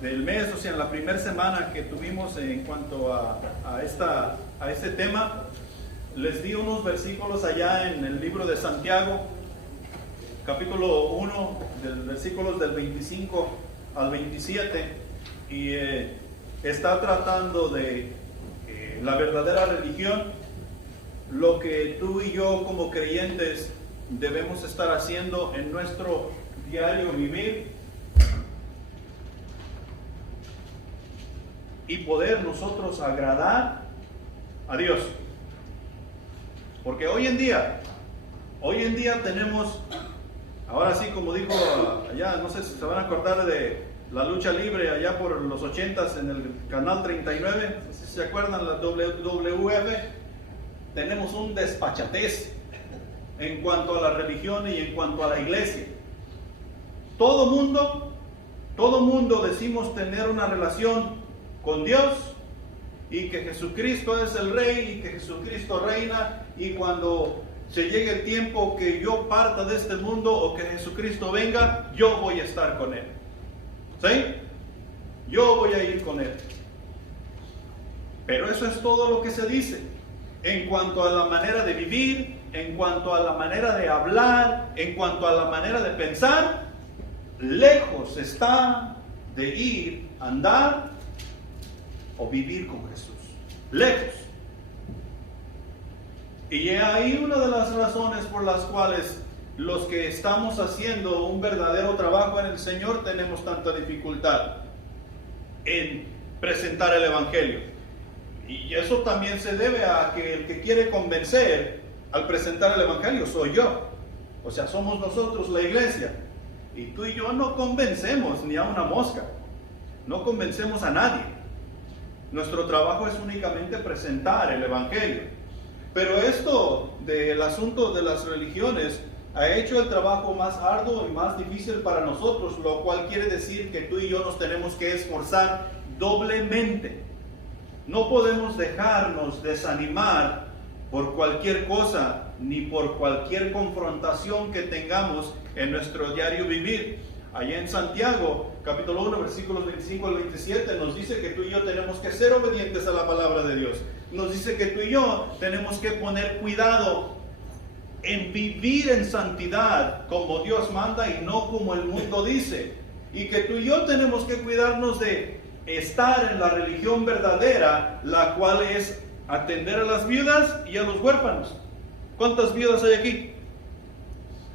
del mes, o sea, en la primera semana que tuvimos en cuanto a este tema, les di unos versículos allá en el libro de Santiago, capítulo 1, versículos del 25 al 27, y está tratando de la verdadera religión, lo que tú y yo como creyentes debemos estar haciendo en nuestro diario vivir y poder nosotros agradar a Dios. Porque hoy en día tenemos, ahora sí, como dijo allá, no sé si se van a acordar de la lucha libre allá por los 80s en el canal 39, no sé si se acuerdan, la WWF. Tenemos un despachatez en cuanto a la religión y en cuanto a la iglesia. Todo mundo decimos tener una relación con Dios y que Jesucristo es el Rey y que Jesucristo reina, y cuando se llegue el tiempo que yo parta de este mundo o que Jesucristo venga, yo voy a estar con Él. ¿Sí? Yo voy a ir con Él. Pero eso es todo lo que se dice en cuanto a la manera de vivir, en cuanto a la manera de hablar, en cuanto a la manera de pensar. Lejos está de ir, andar o vivir con Jesús. Lejos. Y ahí una de las razones por las cuales los que estamos haciendo un verdadero trabajo en el Señor tenemos tanta dificultad en presentar el Evangelio. Y eso también se debe a que el que quiere convencer al presentar el Evangelio soy yo. O sea, somos nosotros la iglesia. Y tú y yo no convencemos ni a una mosca. No convencemos a nadie. Nuestro trabajo es únicamente presentar el Evangelio. Pero esto del asunto de las religiones ha hecho el trabajo más arduo y más difícil para nosotros, lo cual quiere decir que tú y yo nos tenemos que esforzar doblemente. No podemos dejarnos desanimar por cualquier cosa ni por cualquier confrontación que tengamos en nuestro diario vivir. Allá en Santiago, capítulo 1, versículos 25 al 27, nos dice que tú y yo tenemos que ser obedientes a la palabra de Dios. Nos dice que tú y yo tenemos que poner cuidado en vivir en santidad como Dios manda y no como el mundo dice. Y que tú y yo tenemos que cuidarnos de estar en la religión verdadera, la cual es atender a las viudas y a los huérfanos. ¿Cuántas viudas hay aquí?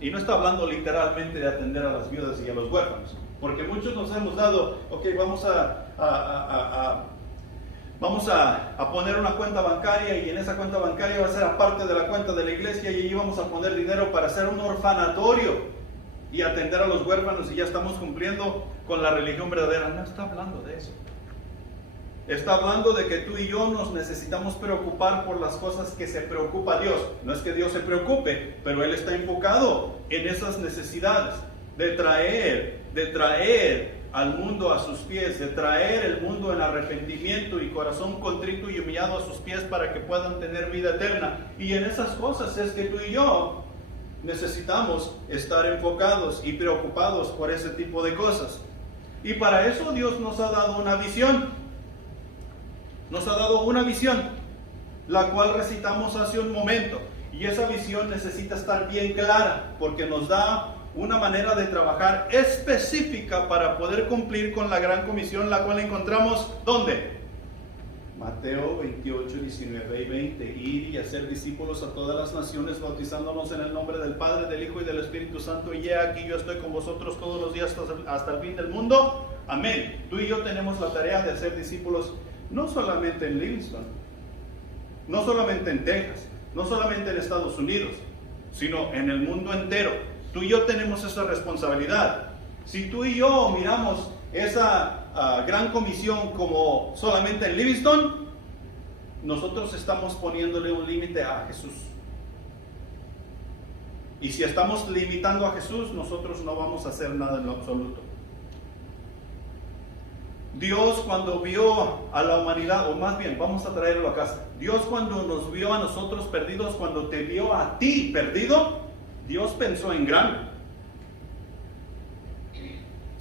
Y no está hablando literalmente de atender a las viudas y a los huérfanos, porque muchos nos hemos dado, ok, vamos a poner una cuenta bancaria, y en esa cuenta bancaria va a ser aparte de la cuenta de la iglesia, y allí vamos a poner dinero para hacer un orfanatorio y atender a los huérfanos, y ya estamos cumpliendo con la religión verdadera. No está hablando de eso. Está hablando de que tú y yo nos necesitamos preocupar por las cosas que se preocupa Dios. No es que Dios se preocupe, pero Él está enfocado en esas necesidades de traer al mundo a sus pies, de traer el mundo en arrepentimiento y corazón contrito y humillado a sus pies para que puedan tener vida eterna. Y en esas cosas es que tú y yo necesitamos estar enfocados y preocupados por ese tipo de cosas. Y para eso Dios nos ha dado una visión. Nos ha dado una visión, la cual recitamos hace un momento. Y esa visión necesita estar bien clara, porque nos da una manera de trabajar específica para poder cumplir con la gran comisión, la cual encontramos, ¿dónde? Mateo 28, 19 y 20. Ir y hacer discípulos a todas las naciones, bautizándonos en el nombre del Padre, del Hijo y del Espíritu Santo. Y he aquí, yo estoy con vosotros todos los días hasta el fin del mundo. Amén. Tú y yo tenemos la tarea de hacer discípulos, no solamente en Livingston, no solamente en Texas, no solamente en Estados Unidos, sino en el mundo entero. Tú y yo tenemos esa responsabilidad. Si tú y yo miramos esa gran comisión como solamente en Livingston, nosotros estamos poniéndole un límite a Jesús. Y si estamos limitando a Jesús, nosotros no vamos a hacer nada en lo absoluto. Dios, cuando vio a la humanidad, o más bien, vamos a traerlo a casa. Dios, cuando nos vio a nosotros perdidos, cuando te vio a ti perdido, Dios pensó en grande.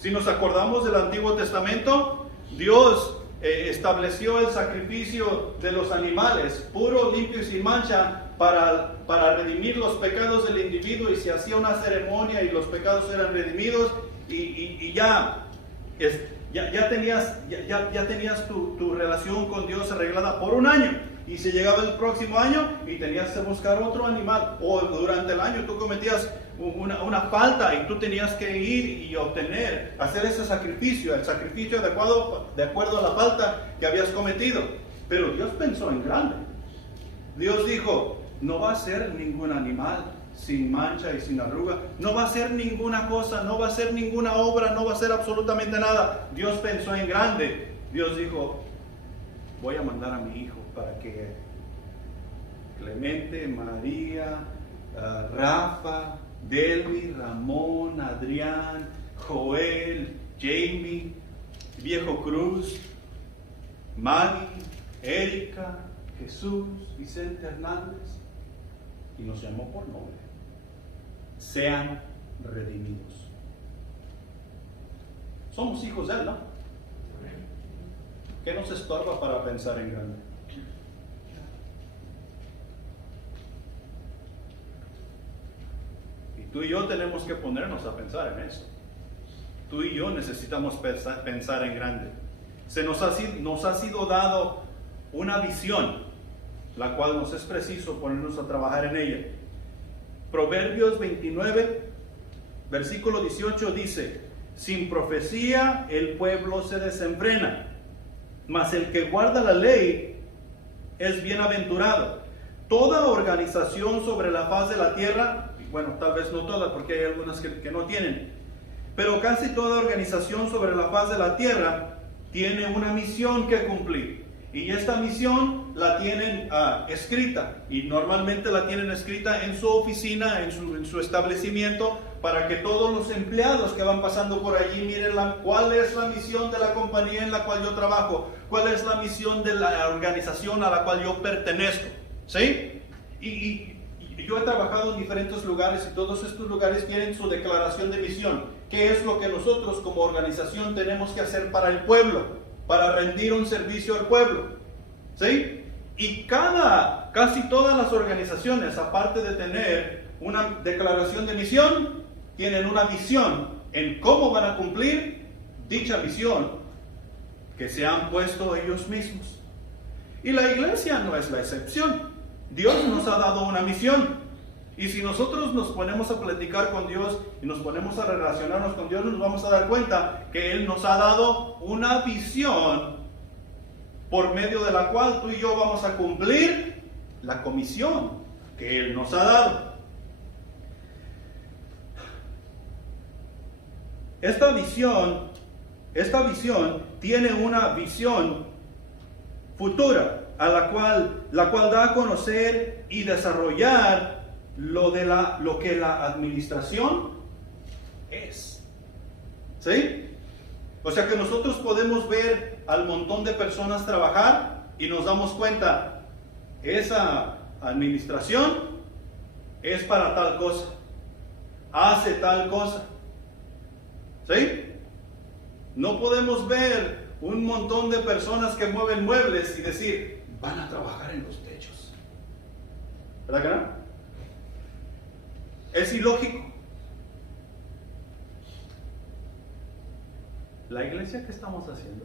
Si nos acordamos del Antiguo Testamento, Dios estableció el sacrificio de los animales, puro, limpio y sin mancha, para redimir los pecados del individuo, y se hacía una ceremonia y los pecados eran redimidos, y ya tenías tu relación con Dios arreglada por un año. Y si llegaba el próximo año y tenías que buscar otro animal, o durante el año tú cometías una falta y tú tenías que ir y hacer ese sacrificio, el sacrificio de acuerdo a la falta que habías cometido. Pero Dios pensó en grande. Dios dijo, no va a ser ningún animal sin mancha y sin arruga, no va a ser ninguna cosa, no va a ser ninguna obra, no va a ser absolutamente nada. Dios pensó en grande. Dios dijo, voy a mandar a mi hijo para que Clemente, María, Rafa, Delmi, Ramón, Adrián, Joel, Jamie, Viejo Cruz, Maggie, Erika, Jesús, Vicente Hernández, y nos llamó por nombre, sean redimidos. Somos hijos de Él, ¿no? ¿Qué nos estorba para pensar en grande? Y tú y yo tenemos que ponernos a pensar en eso. Tú y yo necesitamos pensar en grande. Nos ha sido dado una visión, la cual nos es preciso ponernos a trabajar en ella. Proverbios 29, versículo 18 dice, sin profecía el pueblo se desenfrena, mas el que guarda la ley es bienaventurado. Toda organización sobre la faz de la tierra, bueno, tal vez no toda, porque hay algunas que no tienen, pero casi toda organización sobre la faz de la tierra tiene una misión que cumplir. Y esta misión la tienen escrita, y normalmente la tienen escrita en su oficina, en su establecimiento, para que todos los empleados que van pasando por allí miren cuál es la misión de la compañía en la cual yo trabajo, cuál es la misión de la organización a la cual yo pertenezco, ¿sí? Y yo he trabajado en diferentes lugares, y todos estos lugares tienen su declaración de misión. ¿Qué es lo que nosotros como organización tenemos que hacer para el pueblo? Para rendir un servicio al pueblo, ¿sí? Y casi todas las organizaciones, aparte de tener una declaración de misión, tienen una visión en cómo van a cumplir dicha visión que se han puesto ellos mismos. Y la iglesia no es la excepción. Dios nos ha dado una misión. Y si nosotros nos ponemos a platicar con Dios y nos ponemos a relacionarnos con Dios, nos vamos a dar cuenta que Él nos ha dado una visión por medio de la cual tú y yo vamos a cumplir la comisión que Él nos ha dado. Esta visión tiene una visión futura, a la cual da a conocer y desarrollar lo que la administración es. ¿Sí? O sea que nosotros podemos ver al montón de personas trabajar y nos damos cuenta, esa administración es para tal cosa, hace tal cosa. ¿Sí? No podemos ver un montón de personas que mueven muebles y decir, van a trabajar en los techos. ¿Verdad que no? Es ilógico. ¿La iglesia qué estamos haciendo?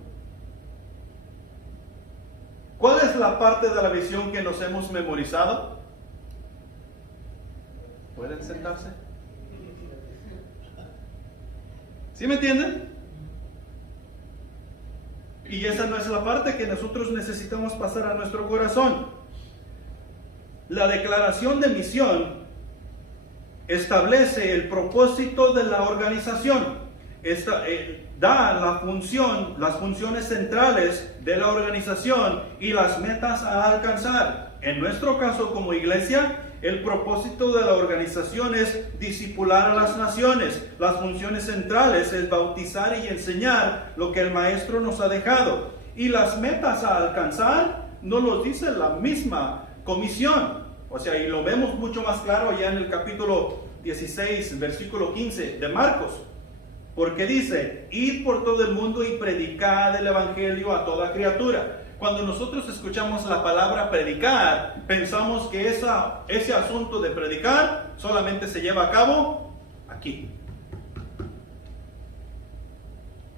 ¿Cuál es la parte de la visión que nos hemos memorizado? ¿Pueden sentarse? ¿Sí me entienden? Y esa no es la parte que nosotros necesitamos pasar a nuestro corazón. La declaración de misión establece el propósito de la organización. Da las funciones centrales de la organización y las metas a alcanzar. En nuestro caso como iglesia, el propósito de la organización es discipular a las naciones. Las funciones centrales es bautizar y enseñar lo que el maestro nos ha dejado. Y las metas a alcanzar nos lo dice la misma comisión. O sea, y lo vemos mucho más claro ya en el capítulo 16, versículo 15 de Marcos. Porque dice, id por todo el mundo y predicad el evangelio a toda criatura. Cuando nosotros escuchamos la palabra predicar, pensamos que ese asunto de predicar solamente se lleva a cabo aquí.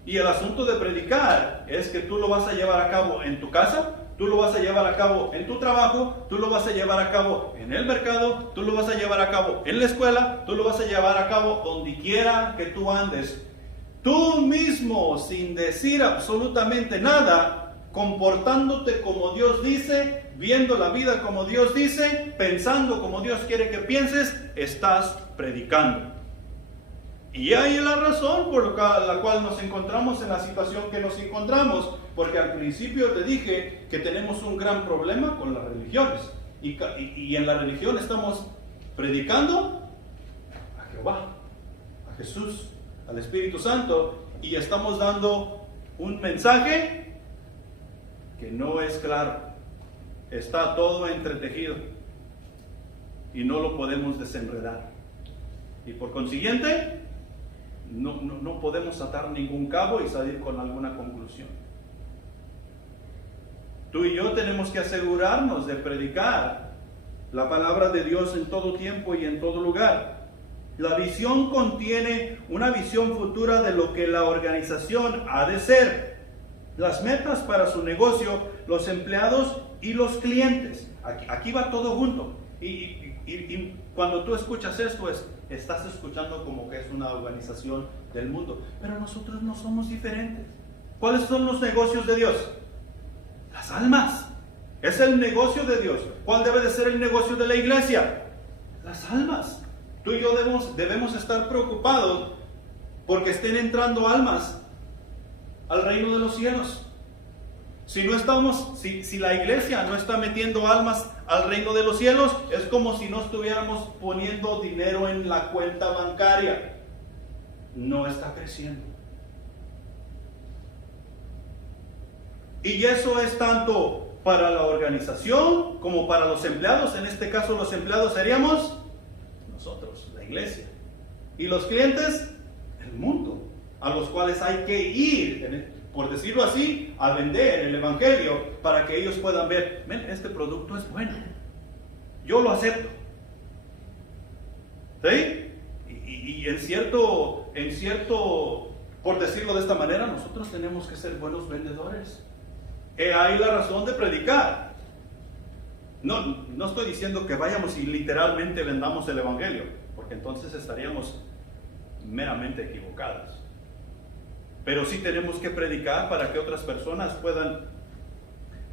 Y el asunto de predicar es que tú lo vas a llevar a cabo en tu casa, tú lo vas a llevar a cabo en tu trabajo, tú lo vas a llevar a cabo en el mercado, tú lo vas a llevar a cabo en la escuela, tú lo vas a llevar a cabo donde quiera que tú andes. Tú mismo, sin decir absolutamente nada, comportándote como Dios dice, viendo la vida como Dios dice, pensando como Dios quiere que pienses, estás predicando. Y ahí es la razón por la cual nos encontramos en la situación que nos encontramos, porque al principio te dije que tenemos un gran problema con las religiones, y en la religión estamos predicando a Jehová, a Jesús, al Espíritu Santo, y estamos dando un mensaje que no es claro, está todo entretejido y no lo podemos desenredar, y por consiguiente no podemos atar ningún cabo y salir con alguna conclusión. Tú y yo tenemos que asegurarnos de predicar la palabra de Dios en todo tiempo y en todo lugar. La visión contiene una visión futura de lo que la organización ha de ser, las metas para su negocio, los empleados y los clientes. Aquí va todo junto. Y cuando tú escuchas esto, estás escuchando como que es una organización del mundo. Pero nosotros no somos diferentes. ¿Cuáles son los negocios de Dios? Las almas. Es el negocio de Dios. ¿Cuál debe de ser el negocio de la iglesia? Las almas. Tú y yo debemos estar preocupados porque estén entrando almas al reino de los cielos. Si la iglesia no está metiendo almas al reino de los cielos, es como si no estuviéramos poniendo dinero en la cuenta bancaria. No está creciendo. Y eso es tanto para la organización como para los empleados. En este caso, los empleados seríamos nosotros, la iglesia. Y los clientes, el mundo, a los cuales hay que ir, por decirlo así, a vender el evangelio para que ellos puedan ver, ven, este producto es bueno, yo lo acepto. ¿Sí? Y en cierto, por decirlo de esta manera, nosotros tenemos que ser buenos vendedores. Hay la razón de predicar. No estoy diciendo que vayamos y literalmente vendamos el evangelio, porque entonces estaríamos meramente equivocados. Pero sí tenemos que predicar para que otras personas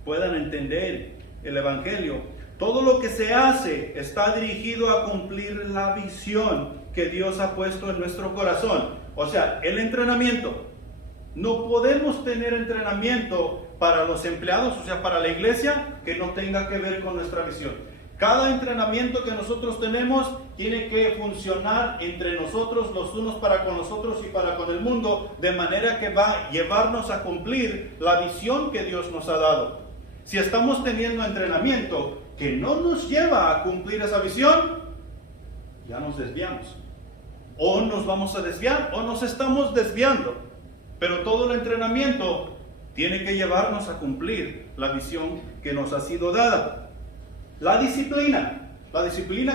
puedan entender el evangelio. Todo lo que se hace está dirigido a cumplir la visión que Dios ha puesto en nuestro corazón. O sea, el entrenamiento. No podemos tener entrenamiento para los empleados, o sea, para la iglesia, que no tenga que ver con nuestra visión. Cada entrenamiento que nosotros tenemos tiene que funcionar entre nosotros, los unos para con nosotros y para con el mundo, de manera que va a llevarnos a cumplir la visión que Dios nos ha dado. Si estamos teniendo entrenamiento que no nos lleva a cumplir esa visión, ya nos desviamos. O nos vamos a desviar, o nos estamos desviando. Pero todo el entrenamiento tiene que llevarnos a cumplir la visión que nos ha sido dada. La disciplina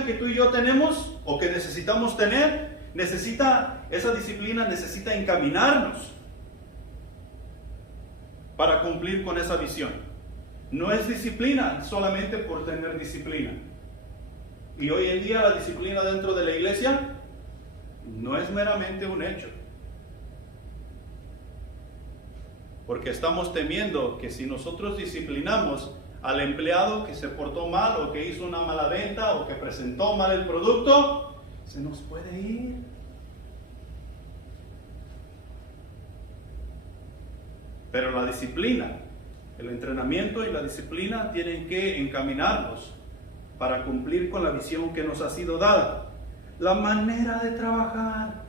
que tú y yo tenemos o que necesitamos tener, esa disciplina necesita encaminarnos para cumplir con esa visión. No es disciplina solamente por tener disciplina. Y hoy en día la disciplina dentro de la iglesia no es meramente un hecho. Porque estamos temiendo que si nosotros disciplinamos al empleado que se portó mal o que hizo una mala venta o que presentó mal el producto, se nos puede ir. Pero la disciplina, el entrenamiento y la disciplina tienen que encaminarnos para cumplir con la visión que nos ha sido dada. La manera de trabajar.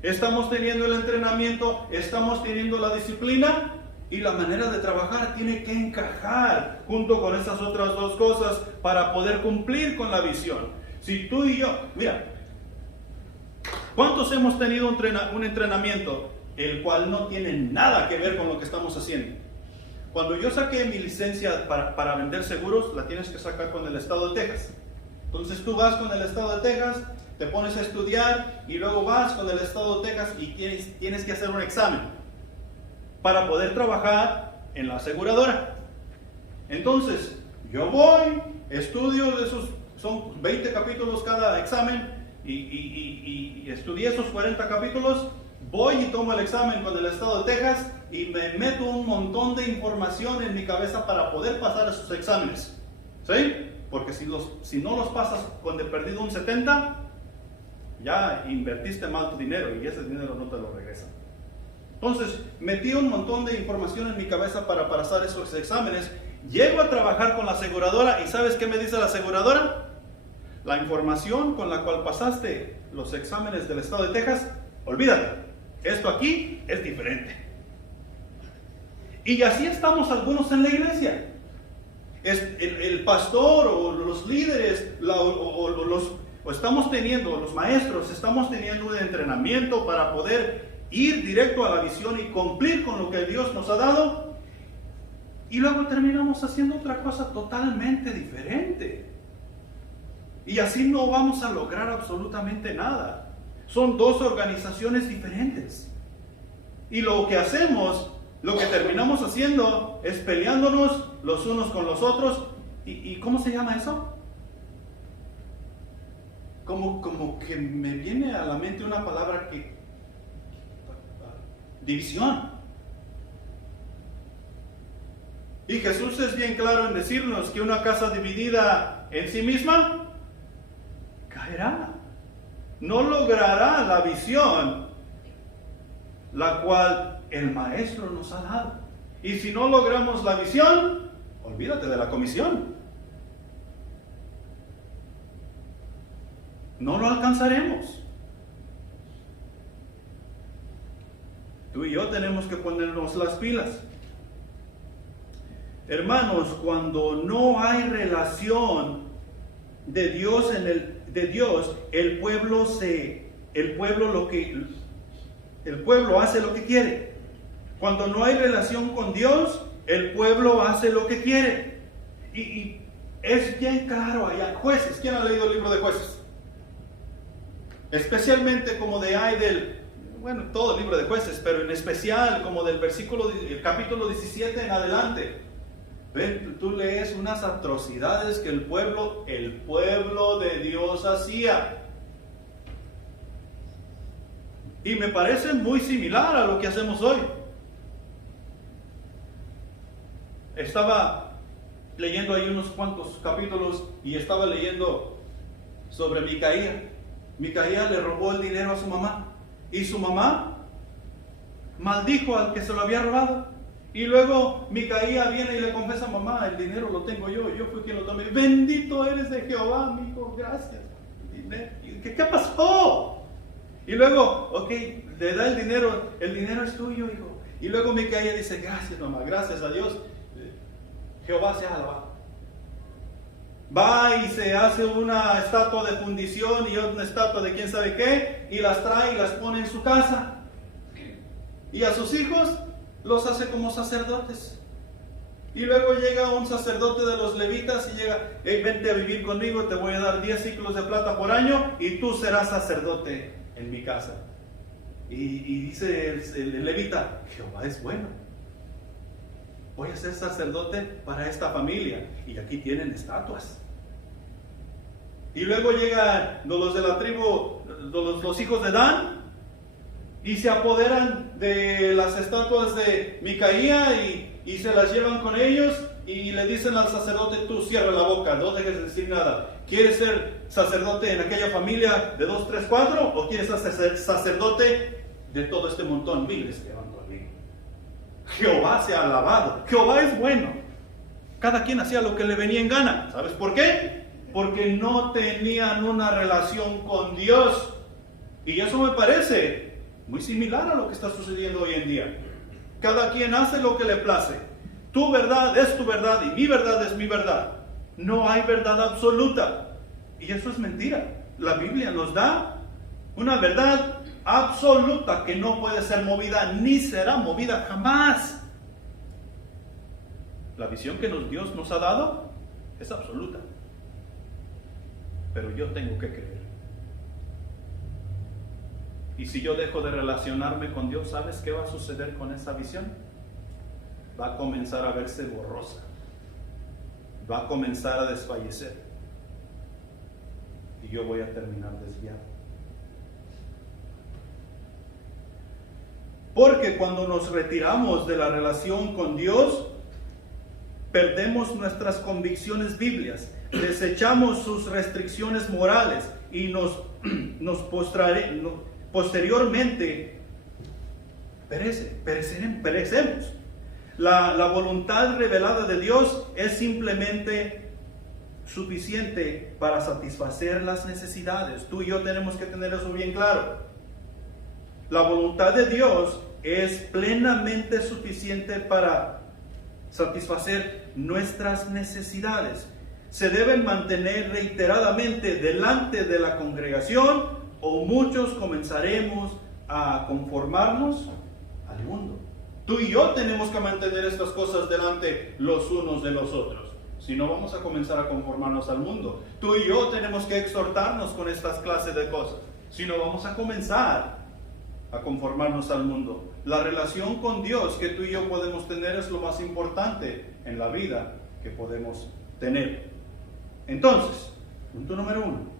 Estamos teniendo el entrenamiento, estamos teniendo la disciplina, y la manera de trabajar tiene que encajar junto con esas otras dos cosas para poder cumplir con la visión. Si tú y yo, mira, ¿Cuántos hemos tenido un entrenamiento el cual no tiene nada que ver con lo que estamos haciendo? Cuando yo saqué mi licencia para vender seguros, la tienes que sacar con el estado de Texas. Entonces tú vas con el estado de Texas, te pones a estudiar y luego vas con el estado de Texas y tienes que hacer un examen para poder trabajar en la aseguradora. Entonces yo voy, estudio de esos, son 20 capítulos cada examen y estudié esos 40 capítulos. Voy y tomo el examen con el estado de Texas y me meto un montón de información en mi cabeza para poder pasar esos exámenes. ¿Sí? Porque si no los pasas con de perdido un 70, ya invertiste mal tu dinero y ese dinero no te lo regresan. Entonces, metí un montón de información en mi cabeza para pasar esos exámenes. Llego a trabajar con la aseguradora y ¿sabes qué me dice la aseguradora? La información con la cual pasaste los exámenes del estado de Texas, olvídate. Esto aquí es diferente. Y así estamos algunos en la iglesia. El pastor o los líderes o estamos teniendo, los maestros, estamos teniendo un entrenamiento para poder ir directo a la visión y cumplir con lo que Dios nos ha dado. Y luego terminamos haciendo otra cosa totalmente diferente. Y así no vamos a lograr absolutamente nada. Son dos organizaciones diferentes. Y lo que hacemos, lo que terminamos haciendo es peleándonos los unos con los otros. ¿Y cómo se llama eso? Como que me viene a la mente una palabra que... división. Y Jesús es bien claro en decirnos que una casa dividida en sí misma caerá. No logrará la visión la cual el maestro nos ha dado. Y si no logramos la visión, olvídate de la comisión. No lo alcanzaremos. Tú y yo tenemos que ponernos las pilas. Hermanos, cuando no hay relación de Dios el pueblo hace lo que quiere. Cuando no hay relación con Dios, el pueblo hace lo que quiere. Y es bien claro allá. Jueces, ¿quién ha leído el libro de Jueces? Especialmente como todo el libro de Jueces, pero en especial como del el capítulo 17 en adelante. Ven, tú lees unas atrocidades que el pueblo de Dios hacía. Y me parece muy similar a lo que hacemos hoy. Estaba leyendo ahí unos cuantos capítulos y estaba leyendo sobre Micaía. Micaía le robó el dinero a su mamá. Y su mamá maldijo al que se lo había robado. Y luego Micaía viene y le confesa: mamá, el dinero lo tengo yo fui quien lo tomé. Bendito eres de Jehová, mi hijo, gracias. ¿Qué pasó? Y luego, le da el dinero es tuyo, hijo. Y luego Micaía dice: gracias, mamá, gracias a Dios, Jehová sea alabado. Va y se hace una estatua de fundición y una estatua de quién sabe qué, y las trae y las pone en su casa. Y a sus hijos los hace como sacerdotes. Y luego llega un sacerdote de los levitas y llega: vente a vivir conmigo, te voy a dar 10 ciclos de plata por año y tú serás sacerdote en mi casa. Y dice el levita: Jehová es bueno, voy a ser sacerdote para esta familia. Y aquí tienen estatuas. Y luego llegan los de la tribu, los hijos de Dan, y se apoderan de las estatuas de Micaía y se las llevan con ellos y le dicen al sacerdote: tú cierra la boca, no dejes de decir nada. ¿Quieres ser sacerdote en aquella familia de 2, 3, 4? ¿O quieres ser sacerdote de todo este montón, miles que van conmigo? Jehová sea alabado. Jehová es bueno. Cada quien hacía lo que le venía en gana. ¿Sabes por qué? Porque no tenían una relación con Dios. Y eso me parece muy similar a lo que está sucediendo hoy en día. Cada quien hace lo que le place. Tu verdad es tu verdad y mi verdad es mi verdad. No hay verdad absoluta. Y eso es mentira. La Biblia nos da Una verdad absoluta que no puede ser movida ni será movida jamás. La visión que Dios nos ha dado es absoluta. Pero yo tengo que creer. Y si yo dejo de relacionarme con Dios, ¿sabes qué va a suceder con esa visión? Va a comenzar a verse borrosa. Va a comenzar a desfallecer. Y yo voy a terminar desviado. Porque cuando nos retiramos de la relación con Dios, perdemos nuestras convicciones bíblicas, desechamos sus restricciones morales y posteriormente perecemos. La voluntad revelada de Dios es simplemente suficiente para satisfacer las necesidades. Tú y yo tenemos que tener eso bien claro. La voluntad de Dios es plenamente suficiente para satisfacer nuestras necesidades. Se deben mantener reiteradamente delante de la congregación o muchos comenzaremos a conformarnos al mundo. Tú y yo tenemos que mantener estas cosas delante los unos de los otros. Si no, vamos a comenzar a conformarnos al mundo. Tú y yo tenemos que exhortarnos con estas clases de cosas. Si no, vamos a comenzar a conformarnos al mundo. La relación con Dios que tú y yo podemos tener es lo más importante en la vida que podemos tener. Entonces, punto número 1.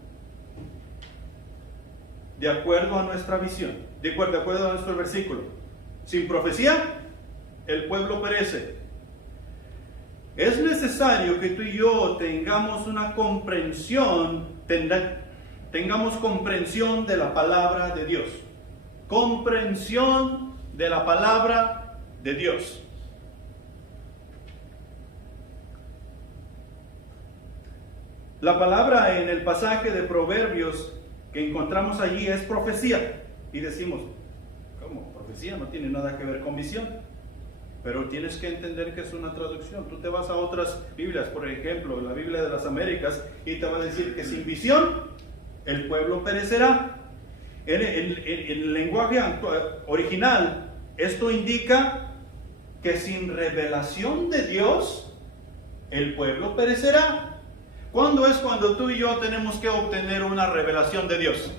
De acuerdo a nuestra visión, de acuerdo a nuestro versículo, sin profecía, el pueblo perece. Es necesario que tú y yo tengamos una comprensión, tengamos comprensión de la palabra de Dios. Comprensión de la palabra de Dios. La palabra en el pasaje de Proverbios que encontramos allí es profecía. Y decimos, ¿cómo? Profecía no tiene nada que ver con visión. Pero tienes que entender que es una traducción. Tú te vas a otras Biblias, por ejemplo, la Biblia de las Américas, y te va a decir que sin visión el pueblo perecerá. En el lenguaje original, esto indica que sin revelación de Dios, el pueblo perecerá. ¿Cuándo es cuando tú y yo tenemos que obtener una revelación de Dios?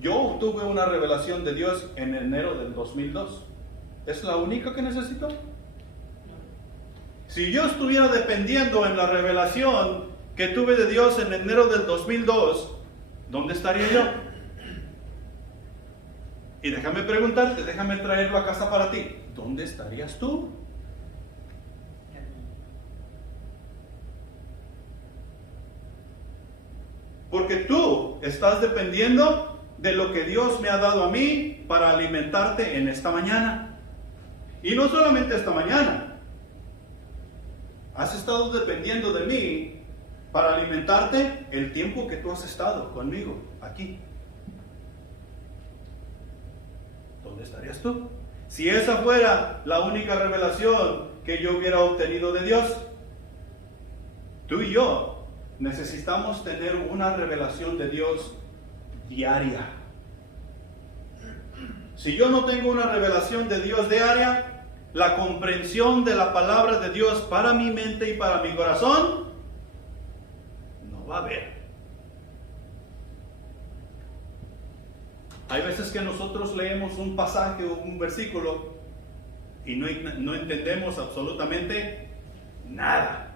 Yo obtuve una revelación de Dios en enero del 2002. ¿Es la única que necesito? Si yo estuviera dependiendo en la revelación que tuve de Dios en enero del 2002, ¿dónde estaría yo? Y déjame preguntarte, déjame traerlo a casa para ti. ¿Dónde estarías tú? Porque tú estás dependiendo de lo que Dios me ha dado a mí para alimentarte en esta mañana. Y no solamente esta mañana. Has estado dependiendo de mí para alimentarte el tiempo que tú has estado conmigo aquí. ¿Dónde estarías tú? Si esa fuera la única revelación que yo hubiera obtenido de Dios, tú y yo necesitamos tener una revelación de Dios diaria. Si yo no tengo una revelación de Dios diaria, la comprensión de la palabra de Dios para mi mente y para mi corazón no va a haber. Hay veces que nosotros leemos un pasaje o un versículo y no entendemos absolutamente nada.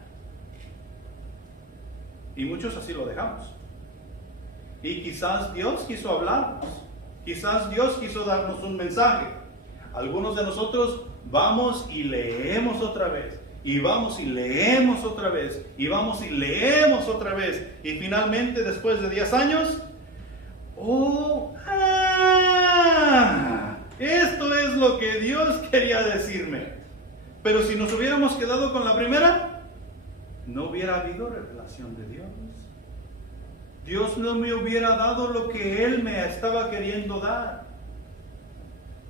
Y muchos así lo dejamos. Y quizás Dios quiso hablarnos. Quizás Dios quiso darnos un mensaje. Algunos de nosotros vamos y leemos otra vez. Y vamos y leemos otra vez. Y vamos y leemos otra vez. Y finalmente, después de 10 años, esto es lo que Dios quería decirme. Pero si nos hubiéramos quedado con la primera, no hubiera habido revelación de Dios. Dios no me hubiera dado lo que Él me estaba queriendo dar.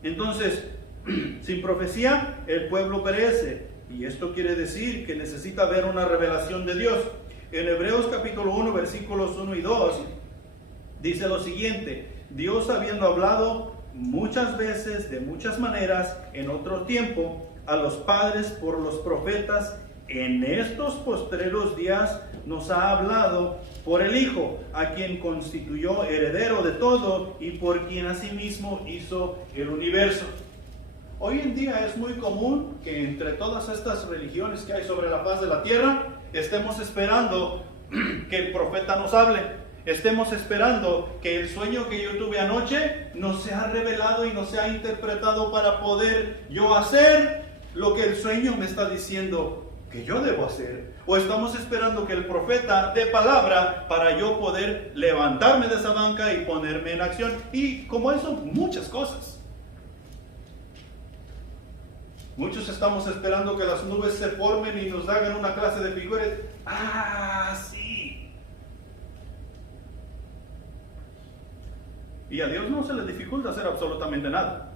Entonces, sin profecía, el pueblo perece. Y esto quiere decir que necesita ver una revelación de Dios. En Hebreos capítulo 1, versículos 1 y 2, dice lo siguiente: Dios, habiendo hablado muchas veces, de muchas maneras, en otro tiempo, a los padres por los profetas, en estos postreros días nos ha hablado por el Hijo, a quien constituyó heredero de todo y por quien asimismo hizo el universo. Hoy en día es muy común que entre todas estas religiones que hay sobre la faz de la tierra, estemos esperando que el profeta nos hable. Estemos esperando que el sueño que yo tuve anoche nos sea revelado y nos sea interpretado para poder yo hacer lo que el sueño me está diciendo que yo debo hacer. O estamos esperando que el profeta dé palabra para yo poder levantarme de esa banca y ponerme en acción. Y como eso, muchas cosas. Muchos estamos esperando que las nubes se formen y nos hagan una clase de figuras. ¡Ah, sí! Y a Dios no se le dificulta hacer absolutamente nada.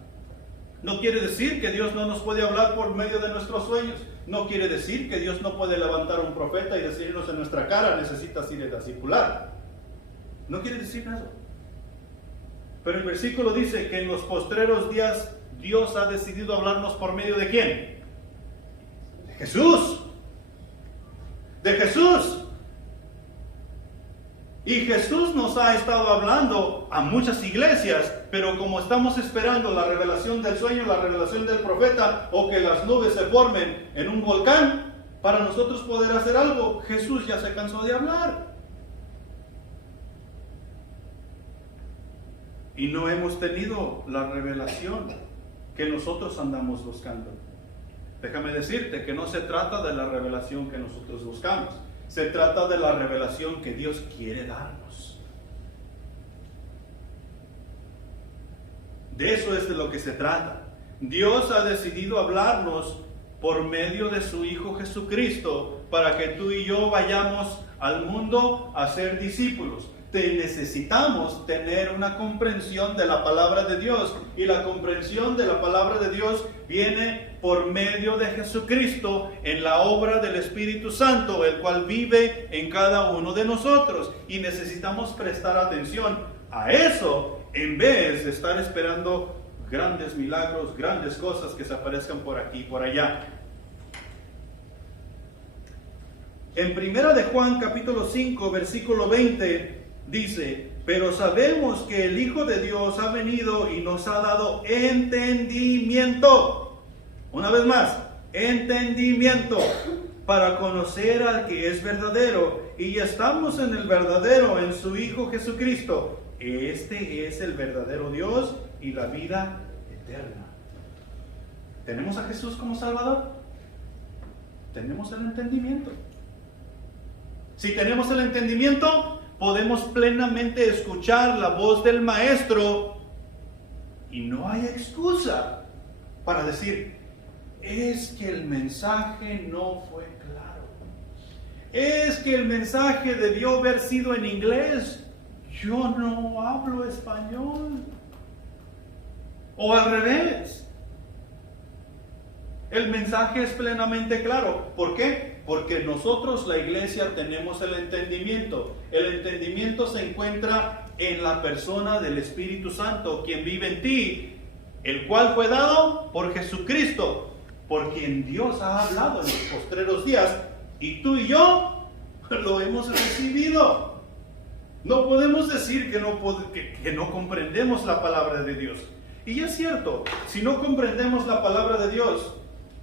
No quiere decir que Dios no nos puede hablar por medio de nuestros sueños. No quiere decir que Dios no puede levantar un profeta y decirnos en nuestra cara: necesitas ir a discipular. No quiere decir eso. Pero el versículo dice que en los postreros días Dios ha decidido hablarnos por medio de ¿quién? De Jesús. De Jesús. Y Jesús nos ha estado hablando a muchas iglesias, pero como estamos esperando la revelación del sueño, la revelación del profeta, o que las nubes se formen en un volcán, para nosotros poder hacer algo, Jesús ya se cansó de hablar. Y no hemos tenido la revelación que nosotros andamos buscando. Déjame decirte que no se trata de la revelación que nosotros buscamos. Se trata de la revelación que Dios quiere darnos. De eso es de lo que se trata. Dios ha decidido hablarnos por medio de su Hijo Jesucristo para que tú y yo vayamos al mundo a ser discípulos. Necesitamos tener una comprensión de la palabra de Dios, y la comprensión de la palabra de Dios viene por medio de Jesucristo en la obra del Espíritu Santo, el cual vive en cada uno de nosotros, y necesitamos prestar atención a eso en vez de estar esperando grandes milagros, grandes cosas que se aparezcan por aquí y por allá. En 1 de Juan capítulo 5 versículo 20 dice: pero sabemos que el Hijo de Dios ha venido y nos ha dado entendimiento. Una vez más, entendimiento, para conocer al que es verdadero, y estamos en el verdadero, en su Hijo Jesucristo. Este es el verdadero Dios y la vida eterna. ¿Tenemos a Jesús como Salvador? Tenemos el entendimiento. Si tenemos el entendimiento, podemos plenamente escuchar la voz del Maestro, y no hay excusa para decir: es que el mensaje no fue claro, es que el mensaje debió haber sido en inglés, yo no hablo español, o al revés. El mensaje es plenamente claro. ¿Por qué? Porque nosotros, la iglesia, tenemos el entendimiento. El entendimiento se encuentra en la persona del Espíritu Santo, quien vive en ti, el cual fue dado por Jesucristo, por quien Dios ha hablado en los postreros días, y tú y yo lo hemos recibido. No podemos decir que no comprendemos la palabra de Dios. Y es cierto, si no comprendemos la palabra de Dios,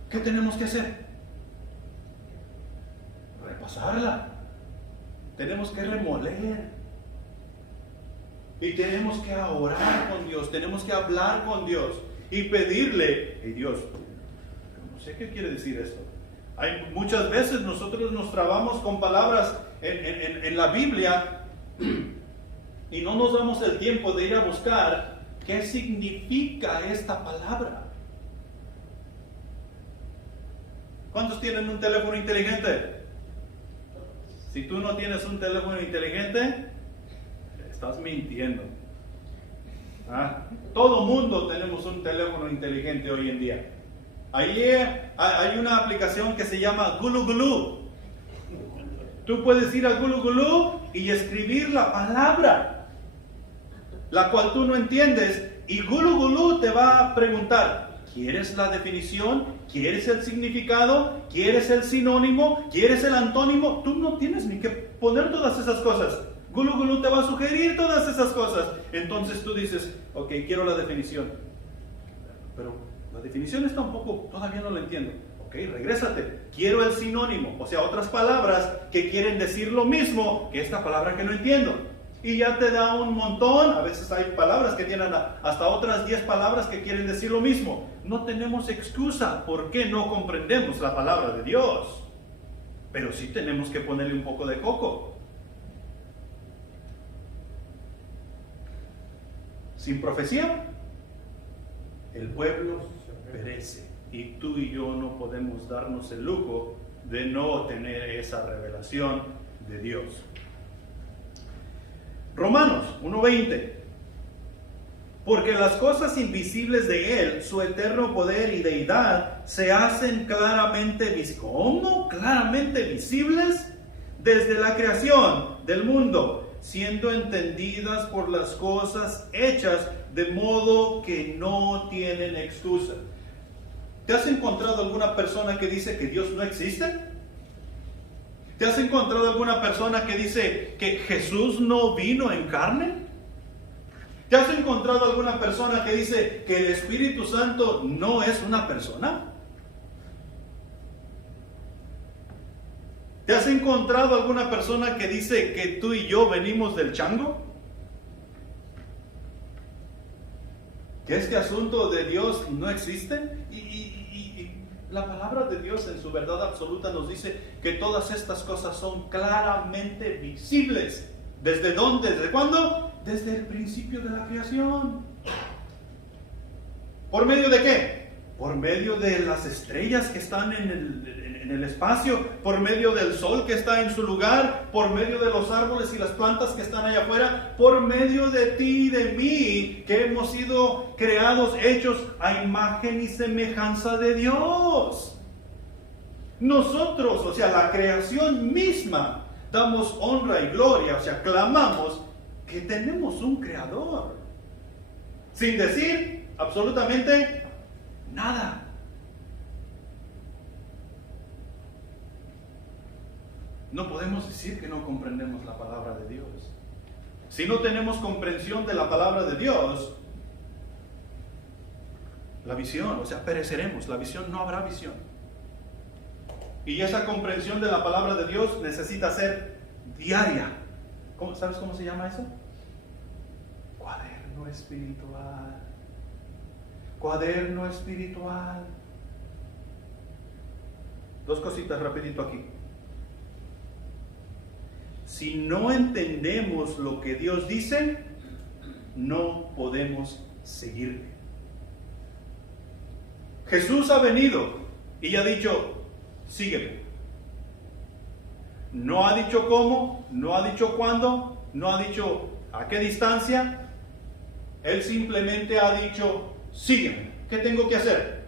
¿qué tenemos que hacer? Repasarla. Tenemos que remoler. Y tenemos que orar con Dios. Tenemos que hablar con Dios. Y pedirle: hey Dios, no sé qué quiere decir esto. Muchas veces nosotros nos trabamos con palabras en la Biblia y no nos damos el tiempo de ir a buscar qué significa esta palabra. ¿Cuántos tienen un teléfono inteligente? Si tú no tienes un teléfono inteligente, estás mintiendo. Todo mundo tenemos un teléfono inteligente hoy en día. Ahí hay una aplicación que se llama Gulu Gulu. Tú puedes ir a Google y escribir la palabra, la cual tú no entiendes, y Google te va a preguntar, ¿quieres la definición? ¿Quieres el significado? ¿Quieres el sinónimo? ¿Quieres el antónimo? Tú no tienes ni que poner todas esas cosas. Google te va a sugerir todas esas cosas. Entonces tú dices, ok, quiero la definición. Pero la definición está un poco, todavía no la entiendo. Ok, regrésate. Quiero el sinónimo. O sea, otras palabras que quieren decir lo mismo que esta palabra que no entiendo. Y ya te da un montón. A veces hay palabras que tienen hasta otras 10 palabras que quieren decir lo mismo. No tenemos excusa por qué no comprendemos la palabra de Dios. Pero sí tenemos que ponerle un poco de coco. Sin profecía, el pueblo perece. Y tú y yo no podemos darnos el lujo de no tener esa revelación de Dios. Romanos 1:20. Porque las cosas invisibles de Él, su eterno poder y deidad, se hacen claramente visibles. ¿Cómo? ¿Claramente visibles? Desde la creación del mundo, siendo entendidas por las cosas hechas, de modo que no tienen excusa. ¿Te has encontrado alguna persona que dice que Dios no existe? ¿Te has encontrado alguna persona que dice que Jesús no vino en carne? ¿Te has encontrado alguna persona que dice que el Espíritu Santo no es una persona? ¿Te has encontrado alguna persona que dice que tú y yo venimos del chango? ¿Que este asunto de Dios no existe? Y la palabra de Dios en su verdad absoluta nos dice que todas estas cosas son claramente visibles. ¿Desde dónde? ¿Desde cuándo? Desde el principio de la creación. ¿Por medio de qué? Por medio de las estrellas que están en el espacio, por medio del sol que está en su lugar, por medio de los árboles y las plantas que están allá afuera, por medio de ti y de mí, que hemos sido creados, hechos a imagen y semejanza de Dios. Nosotros, o sea, la creación misma, damos honra y gloria, o sea, clamamos que tenemos un creador, sin decir absolutamente nada. No podemos decir que no comprendemos la palabra de Dios. Si no tenemos comprensión de la palabra de Dios, la visión, o sea, pereceremos. La visión, no habrá visión. Y esa comprensión de la palabra de Dios necesita ser diaria. ¿Sabes cómo se llama eso? Cuaderno espiritual. Cuaderno espiritual. Dos cositas rapidito aquí. Si no entendemos lo que Dios dice, no podemos seguirle. Jesús ha venido y ha dicho, sígueme. No ha dicho cómo, no ha dicho cuándo, no ha dicho a qué distancia. Él simplemente ha dicho, sígueme. ¿Qué tengo que hacer?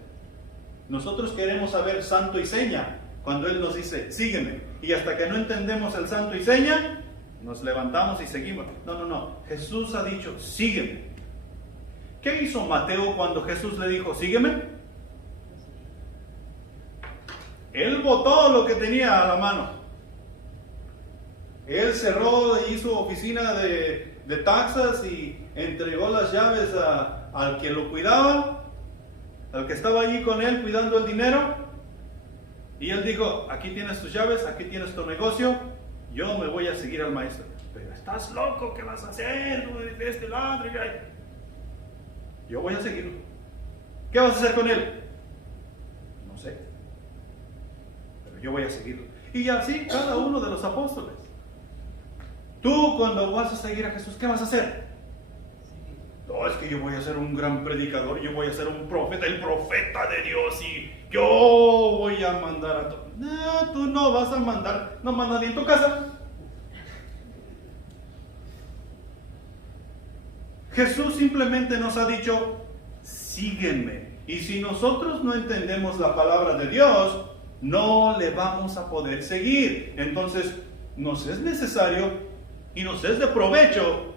Nosotros queremos saber santo y seña cuando Él nos dice, sígueme. Y hasta que no entendemos el santo y seña, nos levantamos y seguimos. No. Jesús ha dicho, sígueme. ¿Qué hizo Mateo cuando Jesús le dijo, sígueme? Él botó lo que tenía a la mano. Él cerró y hizo oficina de taxas y entregó las llaves al que lo cuidaba, al que estaba allí con él cuidando el dinero. Y él dijo, aquí tienes tus llaves, aquí tienes tu negocio, yo me voy a seguir al maestro. Pero estás loco, ¿qué vas a hacer? De este lado, yo voy a seguirlo. ¿Qué vas a hacer con él? No sé. Pero yo voy a seguirlo. Y así cada uno de los apóstoles. Tú cuando vas a seguir a Jesús, ¿qué vas a hacer? No, es que yo voy a ser un gran predicador, yo voy a ser un profeta, el profeta de Dios, y yo voy a mandar a todos. No, tú no vas a mandar, no mandas ni en tu casa. Jesús simplemente nos ha dicho, sígueme. Y si nosotros no entendemos la palabra de Dios, no le vamos a poder seguir. Entonces, nos es necesario y nos es de provecho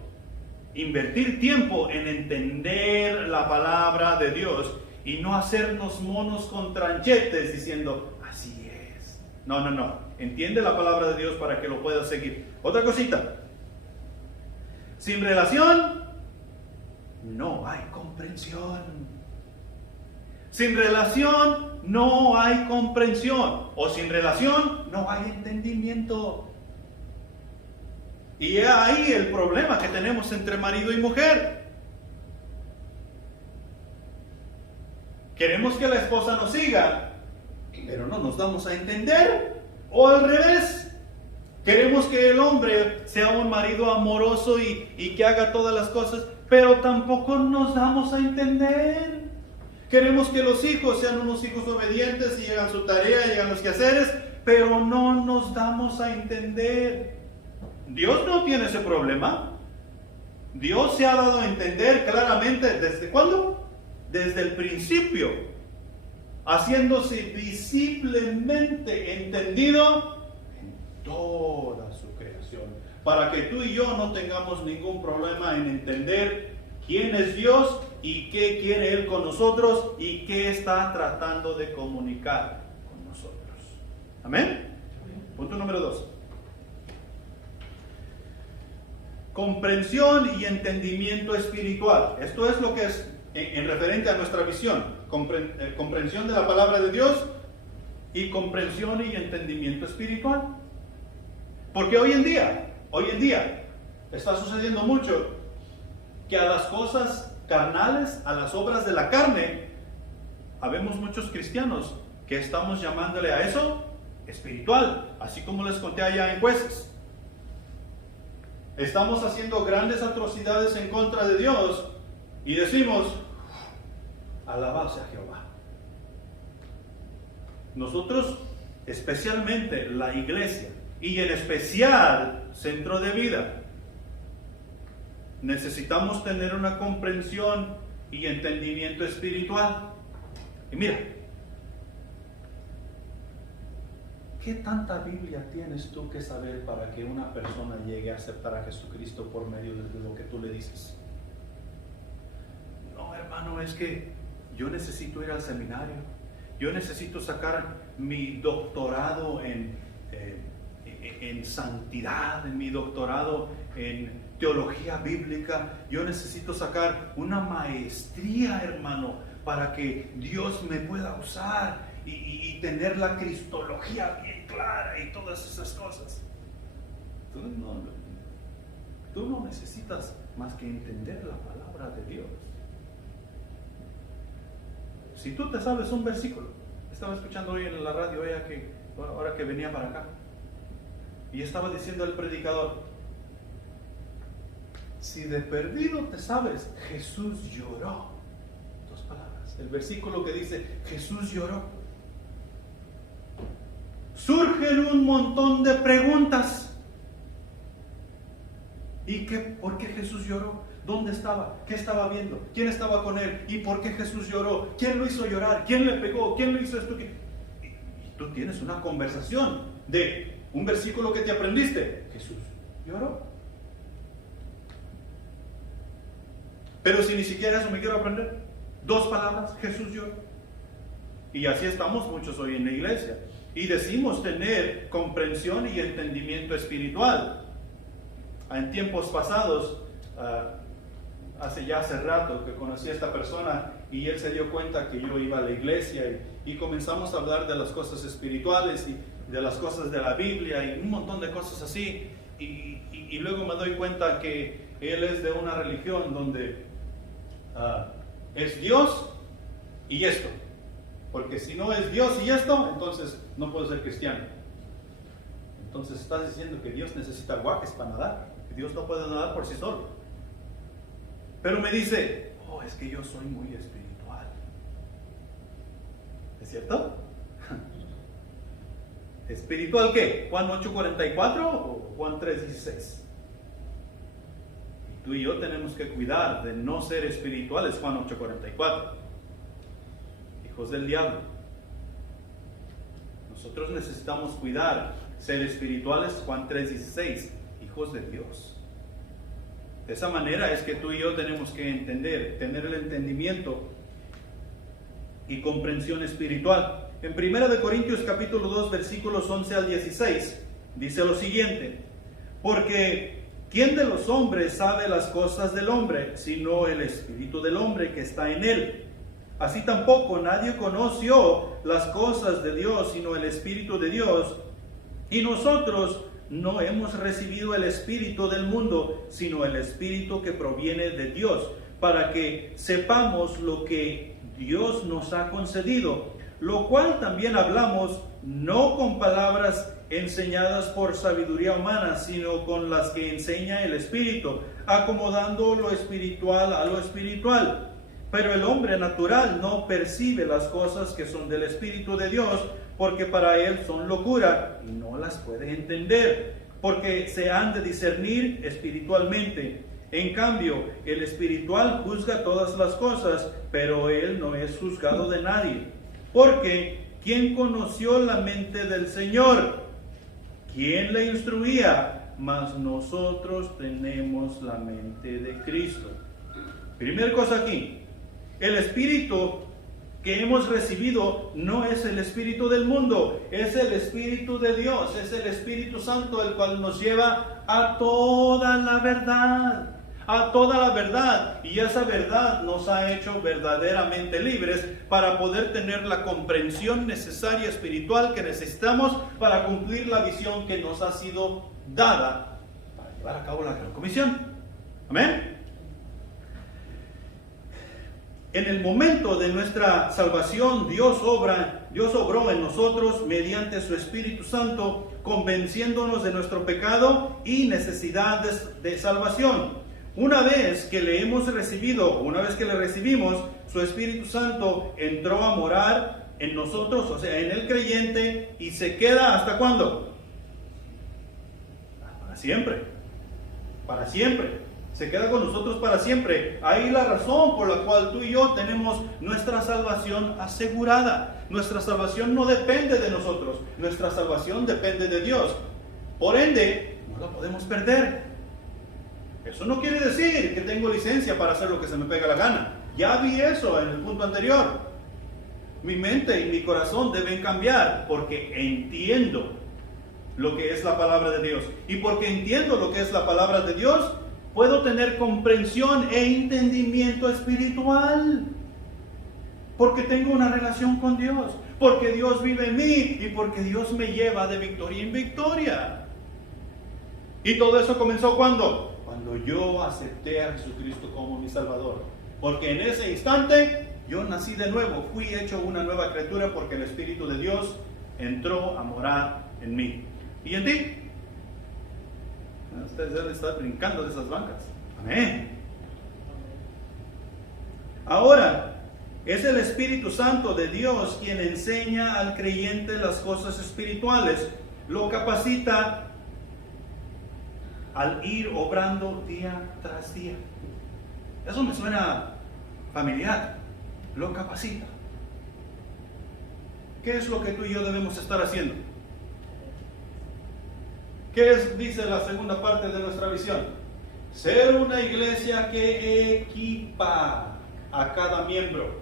invertir tiempo en entender la palabra de Dios y no hacernos monos con tranchetes diciendo, así es. No. Entiende la palabra de Dios para que lo puedas seguir. Otra cosita. Sin relación, no hay comprensión. Sin relación, no hay comprensión. O sin relación, no hay entendimiento. Y es ahí el problema que tenemos entre marido y mujer. Queremos que la esposa nos siga, pero no nos damos a entender. O al revés. Queremos que el hombre sea un marido amoroso y que haga todas las cosas, pero tampoco nos damos a entender. Queremos que los hijos sean unos hijos obedientes y hagan su tarea y hagan los quehaceres, pero no nos damos a entender. Dios no tiene ese problema. Dios se ha dado a entender claramente. ¿Desde cuándo? Desde el principio, haciéndose visiblemente entendido toda su creación, para que tú y yo no tengamos ningún problema en entender quién es Dios y qué quiere Él con nosotros y qué está tratando de comunicar con nosotros. ¿Amén? Punto número 2. Comprensión y entendimiento espiritual. Esto es lo que es en referente a nuestra visión. Comprensión de la palabra de Dios y comprensión y entendimiento espiritual. Porque hoy en día, está sucediendo mucho que a las cosas carnales, a las obras de la carne, habemos muchos cristianos que estamos llamándole a eso espiritual, así como les conté allá en Jueces. Estamos haciendo grandes atrocidades en contra de Dios y decimos, alabado sea Jehová. Nosotros, especialmente la iglesia, y en especial Centro de Vida, necesitamos tener una comprensión y entendimiento espiritual. Y mira, ¿qué tanta Biblia tienes tú que saber para que una persona llegue a aceptar a Jesucristo por medio de lo que tú le dices? No, hermano, es que yo necesito ir al seminario, yo necesito sacar mi doctorado en santidad, en mi doctorado en teología bíblica, yo necesito sacar una maestría, hermano, para que Dios me pueda usar y tener la cristología bien clara y todas esas cosas. Tú no necesitas más que entender la palabra de Dios. Si tú te sabes un versículo, estaba escuchando hoy en la radio, ahora que venía para acá, y estaba diciendo el predicador, si de perdido te sabes, Jesús lloró. 2 palabras. El versículo que dice, Jesús lloró. Surgen un montón de preguntas. ¿Y por qué Jesús lloró? ¿Dónde estaba? ¿Qué estaba viendo? ¿Quién estaba con él? ¿Y por qué Jesús lloró? ¿Quién lo hizo llorar? ¿Quién le pegó? ¿Quién lo hizo esto? Y tú tienes una conversación de un versículo que te aprendiste. Jesús lloró. Pero si ni siquiera eso me quiero aprender, 2 palabras, Jesús lloró. Y así estamos muchos hoy en la iglesia. Y decimos tener comprensión y entendimiento espiritual. En tiempos pasados, hace rato que conocí a esta persona y él se dio cuenta que yo iba a la iglesia y comenzamos a hablar de las cosas espirituales y de las cosas de la Biblia y un montón de cosas así. Y luego me doy cuenta que él es de una religión donde es Dios y esto. Porque si no es Dios y esto, entonces no puedo ser cristiano. Entonces estás diciendo que Dios necesita guajes para nadar, que Dios no puede nadar por sí solo. Pero me dice, es que yo soy muy espiritual. ¿Es cierto? ¿Espiritual qué? ¿Juan 8:44 o Juan 3:16? Y tú y yo tenemos que cuidar de no ser espirituales. Juan 8:44. Hijos del diablo. Nosotros necesitamos cuidar ser espirituales, Juan 3:16, hijos de Dios. De esa manera es que tú y yo tenemos que entender, tener el entendimiento y comprensión espiritual. En 1 Corintios capítulo 2 versículos 11 al 16 dice lo siguiente: porque ¿quién de los hombres sabe las cosas del hombre, sino el espíritu del hombre que está en él? Así tampoco nadie conoció las cosas de Dios, sino el espíritu de Dios. Y nosotros no hemos recibido el espíritu del mundo, sino el espíritu que proviene de Dios, para que sepamos lo que Dios nos ha concedido, lo cual también hablamos, no con palabras enseñadas por sabiduría humana, sino con las que enseña el Espíritu, acomodando lo espiritual a lo espiritual. Pero el hombre natural no percibe las cosas que son del Espíritu de Dios, porque para él son locura y no las puede entender, porque se han de discernir espiritualmente. En cambio, el espiritual juzga todas las cosas, pero él no es juzgado de nadie. Porque ¿quién conoció la mente del Señor? ¿Quién le instruía? Mas nosotros tenemos la mente de Cristo. Primera cosa aquí, el espíritu que hemos recibido no es el espíritu del mundo, es el Espíritu de Dios, es el Espíritu Santo, el cual nos lleva a toda la verdad. A toda la verdad, y esa verdad nos ha hecho verdaderamente libres para poder tener la comprensión necesaria espiritual que necesitamos para cumplir la visión que nos ha sido dada para llevar a cabo la gran comisión. Amén. En el momento de nuestra salvación, Dios obró en nosotros mediante su Espíritu Santo, convenciéndonos de nuestro pecado y necesidad de salvación. Una vez que le recibimos, su Espíritu Santo entró a morar en nosotros, o sea, en el creyente, y se queda ¿hasta cuándo? Para siempre. Para siempre. Se queda con nosotros para siempre. Ahí la razón por la cual tú y yo tenemos nuestra salvación asegurada. Nuestra salvación no depende de nosotros. Nuestra salvación depende de Dios. Por ende, no la podemos perder. Eso no quiere decir que tengo licencia para hacer lo que se me pega la gana. Ya vi eso en el punto anterior. Mi mente y mi corazón deben cambiar porque entiendo lo que es la palabra de Dios. Y porque entiendo lo que es la palabra de Dios, puedo tener comprensión e entendimiento espiritual. Porque tengo una relación con Dios. Porque Dios vive en mí y porque Dios me lleva de victoria en victoria. Y todo eso comenzó ¿cuándo? Cuando yo acepté a Jesucristo como mi Salvador. Porque en ese instante yo nací de nuevo, fui hecho una nueva criatura porque el Espíritu de Dios entró a morar en mí. ¿Y en ti? Ustedes deben estar brincando de esas bancas. Amén. Ahora, es el Espíritu Santo de Dios quien enseña al creyente las cosas espirituales, lo capacita al ir obrando día tras día. Eso me suena familiar. Lo capacita. ¿Qué es lo que tú y yo debemos estar haciendo? Dice la segunda parte de nuestra visión? Ser una iglesia que equipa a cada miembro.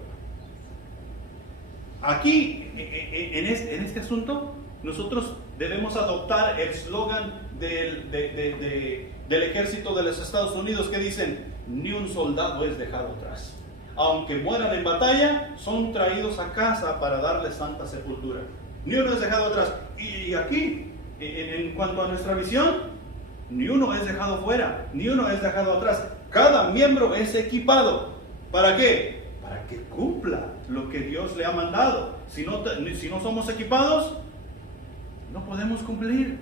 Aquí, en este asunto, nosotros debemos adoptar el eslogan del ejército de los Estados Unidos que dicen: ni un soldado es dejado atrás. Aunque mueran en batalla, son traídos a casa para darle santa sepultura. Ni uno es dejado atrás. Y aquí, en cuanto a nuestra visión, ni uno es dejado fuera, ni uno es dejado atrás. Cada miembro es equipado. ¿Para qué? Para que cumpla lo que Dios le ha mandado. Si no somos equipados, no podemos cumplir.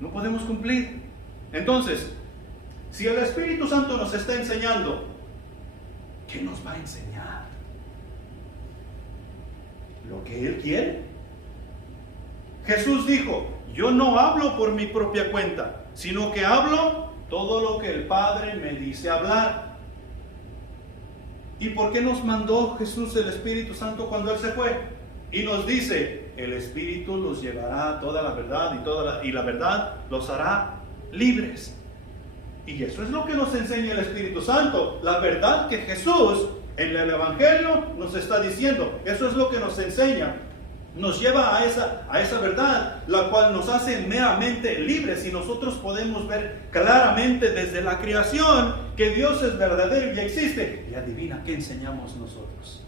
No podemos cumplir. Entonces, si el Espíritu Santo nos está enseñando, ¿qué nos va a enseñar? Lo que Él quiere. Jesús dijo: yo no hablo por mi propia cuenta, sino que hablo todo lo que el Padre me dice hablar. ¿Y por qué nos mandó Jesús el Espíritu Santo cuando Él se fue? Y nos dice: el Espíritu los llevará a toda la verdad y la verdad los hará libres. Y eso es lo que nos enseña el Espíritu Santo, la verdad que Jesús en el Evangelio nos está diciendo. Eso es lo que nos enseña. Nos lleva a esa verdad, la cual nos hace meramente libres, y nosotros podemos ver claramente desde la creación que Dios es verdadero y existe. Y adivina qué enseñamos nosotros.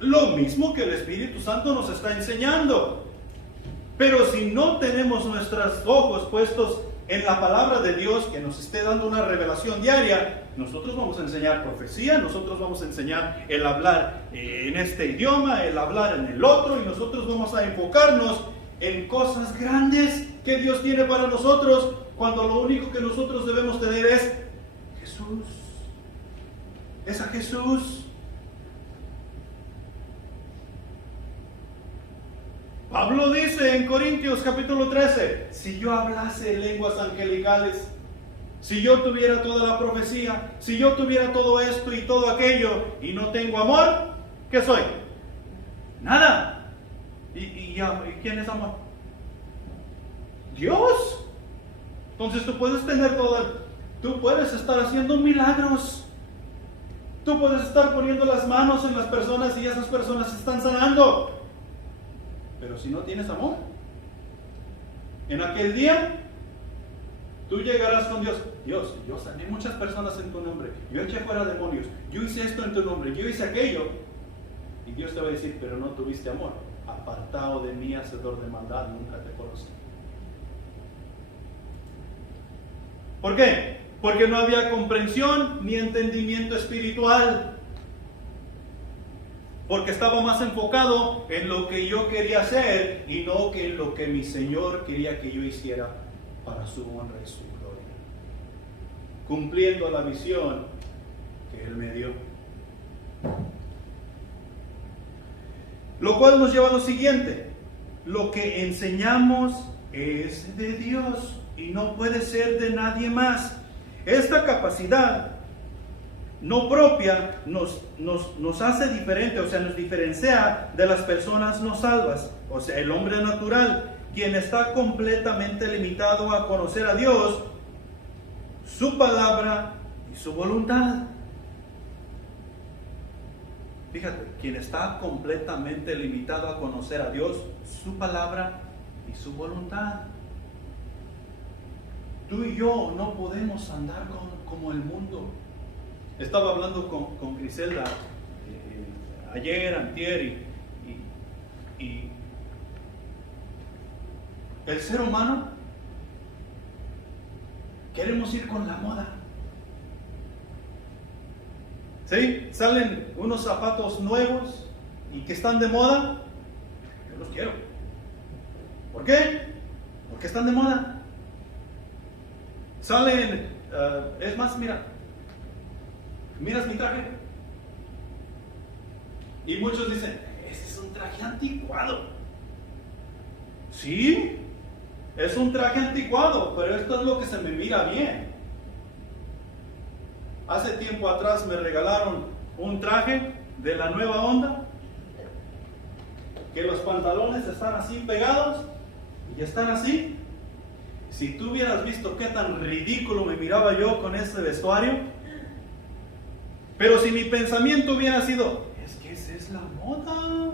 Lo mismo que el Espíritu Santo nos está enseñando. Pero si no tenemos nuestros ojos puestos en la palabra de Dios, que nos esté dando una revelación diaria, nosotros vamos a enseñar profecía, nosotros vamos a enseñar el hablar en este idioma, el hablar en el otro, y nosotros vamos a enfocarnos en cosas grandes que Dios tiene para nosotros, cuando lo único que nosotros debemos tener es Jesús. Es a Jesús. Pablo dice en Corintios capítulo 13, si yo hablase lenguas angelicales, si yo tuviera toda la profecía, si yo tuviera todo esto y todo aquello y no tengo amor, ¿qué soy? Nada. ¿Y quién es amor? Dios. Entonces tú puedes tener tú puedes estar haciendo milagros. Tú puedes estar poniendo las manos en las personas y esas personas se están sanando. Pero si no tienes amor, en aquel día tú llegarás con Dios. Dios, yo sané muchas personas en tu nombre, yo eché fuera demonios, yo hice esto en tu nombre, yo hice aquello. Y Dios te va a decir, pero no tuviste amor. Apartado de mí, hacedor de maldad, nunca te conocí. ¿Por qué? Porque no había comprensión ni entendimiento espiritual. Porque estaba más enfocado en lo que yo quería hacer y no que en lo que mi Señor quería que yo hiciera para su honra y su gloria. Cumpliendo la visión que Él me dio. Lo cual nos lleva a lo siguiente. Lo que enseñamos es de Dios y no puede ser de nadie más. Esta capacidad no propia nos hace diferente, o sea, nos diferencia de las personas no salvas, o sea, el hombre natural, quien está completamente limitado a conocer a Dios, su palabra y su voluntad. Fíjate, quien está completamente limitado a conocer a Dios, su palabra y su voluntad. Tú y yo no podemos andar como el mundo. Estaba hablando con Griselda ayer, antier, y el ser humano queremos ir con la moda. ¿Sí? Salen unos zapatos nuevos y que están de moda, yo los quiero. ¿Por qué? Porque están de moda. Salen, es más, miras mi traje. Y muchos dicen, ese es un traje anticuado. Sí, es un traje anticuado, pero esto es lo que se me mira bien. Hace tiempo atrás me regalaron un traje de la nueva onda, que los pantalones están así pegados y están así. Si tú hubieras visto qué tan ridículo me miraba yo con ese vestuario. Pero si mi pensamiento hubiera sido, es que esa es la moda.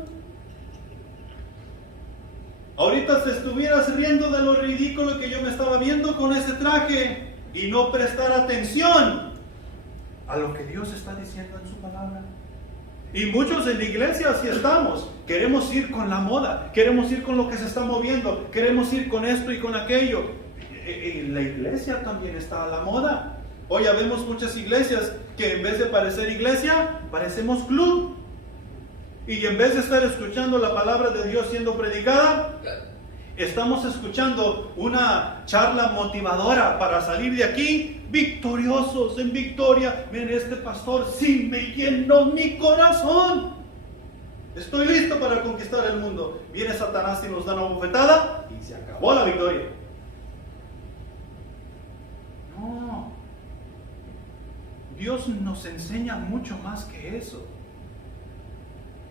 Ahorita te estuvieras riendo de lo ridículo que yo me estaba viendo con ese traje y no prestar atención a lo que Dios está diciendo en su palabra. Y muchos en la iglesia así estamos. Queremos ir con la moda, queremos ir con lo que se está moviendo, queremos ir con esto y con aquello. En la iglesia también está a la moda. Hoy ya vemos muchas iglesias que en vez de parecer iglesia, parecemos club. Y en vez de estar escuchando la palabra de Dios siendo predicada, estamos escuchando una charla motivadora para salir de aquí victoriosos, en victoria. Miren, este pastor sí me llenó mi corazón. Estoy listo para conquistar el mundo. Viene Satanás y nos da una bofetada y se acabó la victoria. No. Dios nos enseña mucho más que eso.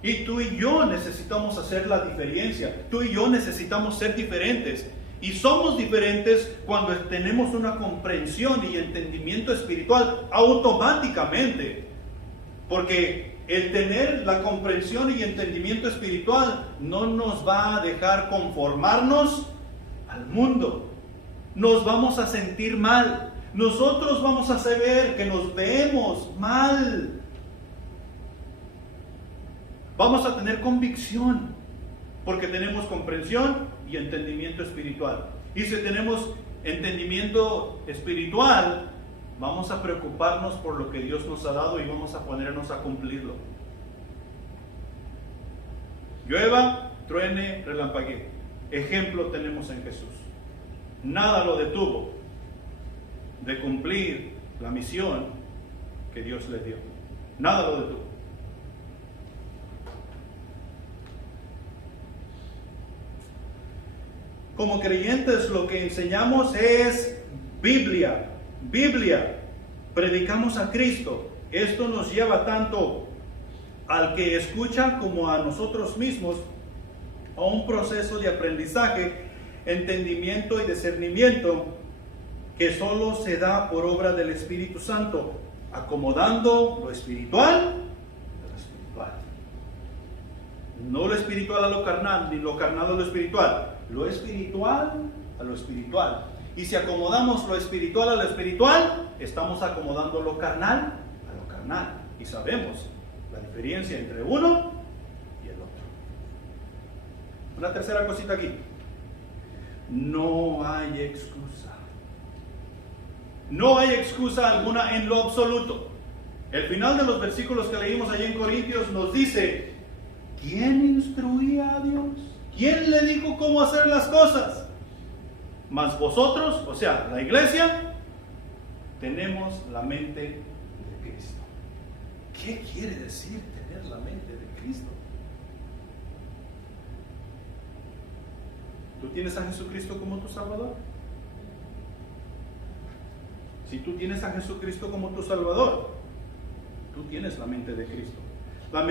Y tú y yo necesitamos hacer la diferencia. Tú y yo necesitamos ser diferentes. Y somos diferentes cuando tenemos una comprensión y entendimiento espiritual automáticamente. Porque el tener la comprensión y entendimiento espiritual no nos va a dejar conformarnos al mundo. Nos vamos a sentir mal. Nosotros vamos a saber que nos vemos mal. Vamos a tener convicción porque tenemos comprensión y entendimiento espiritual. Y si tenemos entendimiento espiritual, vamos a preocuparnos por lo que Dios nos ha dado y vamos a ponernos a cumplirlo. Llueva, truene, relampaguee. Ejemplo tenemos en Jesús. Nada lo detuvo de cumplir la misión que Dios le dio. Nada lo detuvo. Como creyentes lo que enseñamos es Biblia. Predicamos a Cristo. Esto nos lleva tanto al que escucha como a nosotros mismos a un proceso de aprendizaje, entendimiento y discernimiento que solo se da por obra del Espíritu Santo, acomodando lo espiritual a lo espiritual. No lo espiritual a lo carnal, ni lo carnal a lo espiritual. Lo espiritual a lo espiritual. Y si acomodamos lo espiritual a lo espiritual, estamos acomodando lo carnal a lo carnal. Y sabemos la diferencia entre uno y el otro. Una tercera cosita aquí. No hay excusa. No hay excusa alguna en lo absoluto. El final de los versículos que leímos allí en Corintios nos dice: ¿quién instruía a Dios? ¿Quién le dijo cómo hacer las cosas? Mas vosotros, o sea, la iglesia, tenemos la mente de Cristo. ¿Qué quiere decir tener la mente de Cristo? ¿Tú tienes a Jesucristo como tu Salvador? Si tú tienes a Jesucristo como tu Salvador, tú tienes la mente de Cristo. La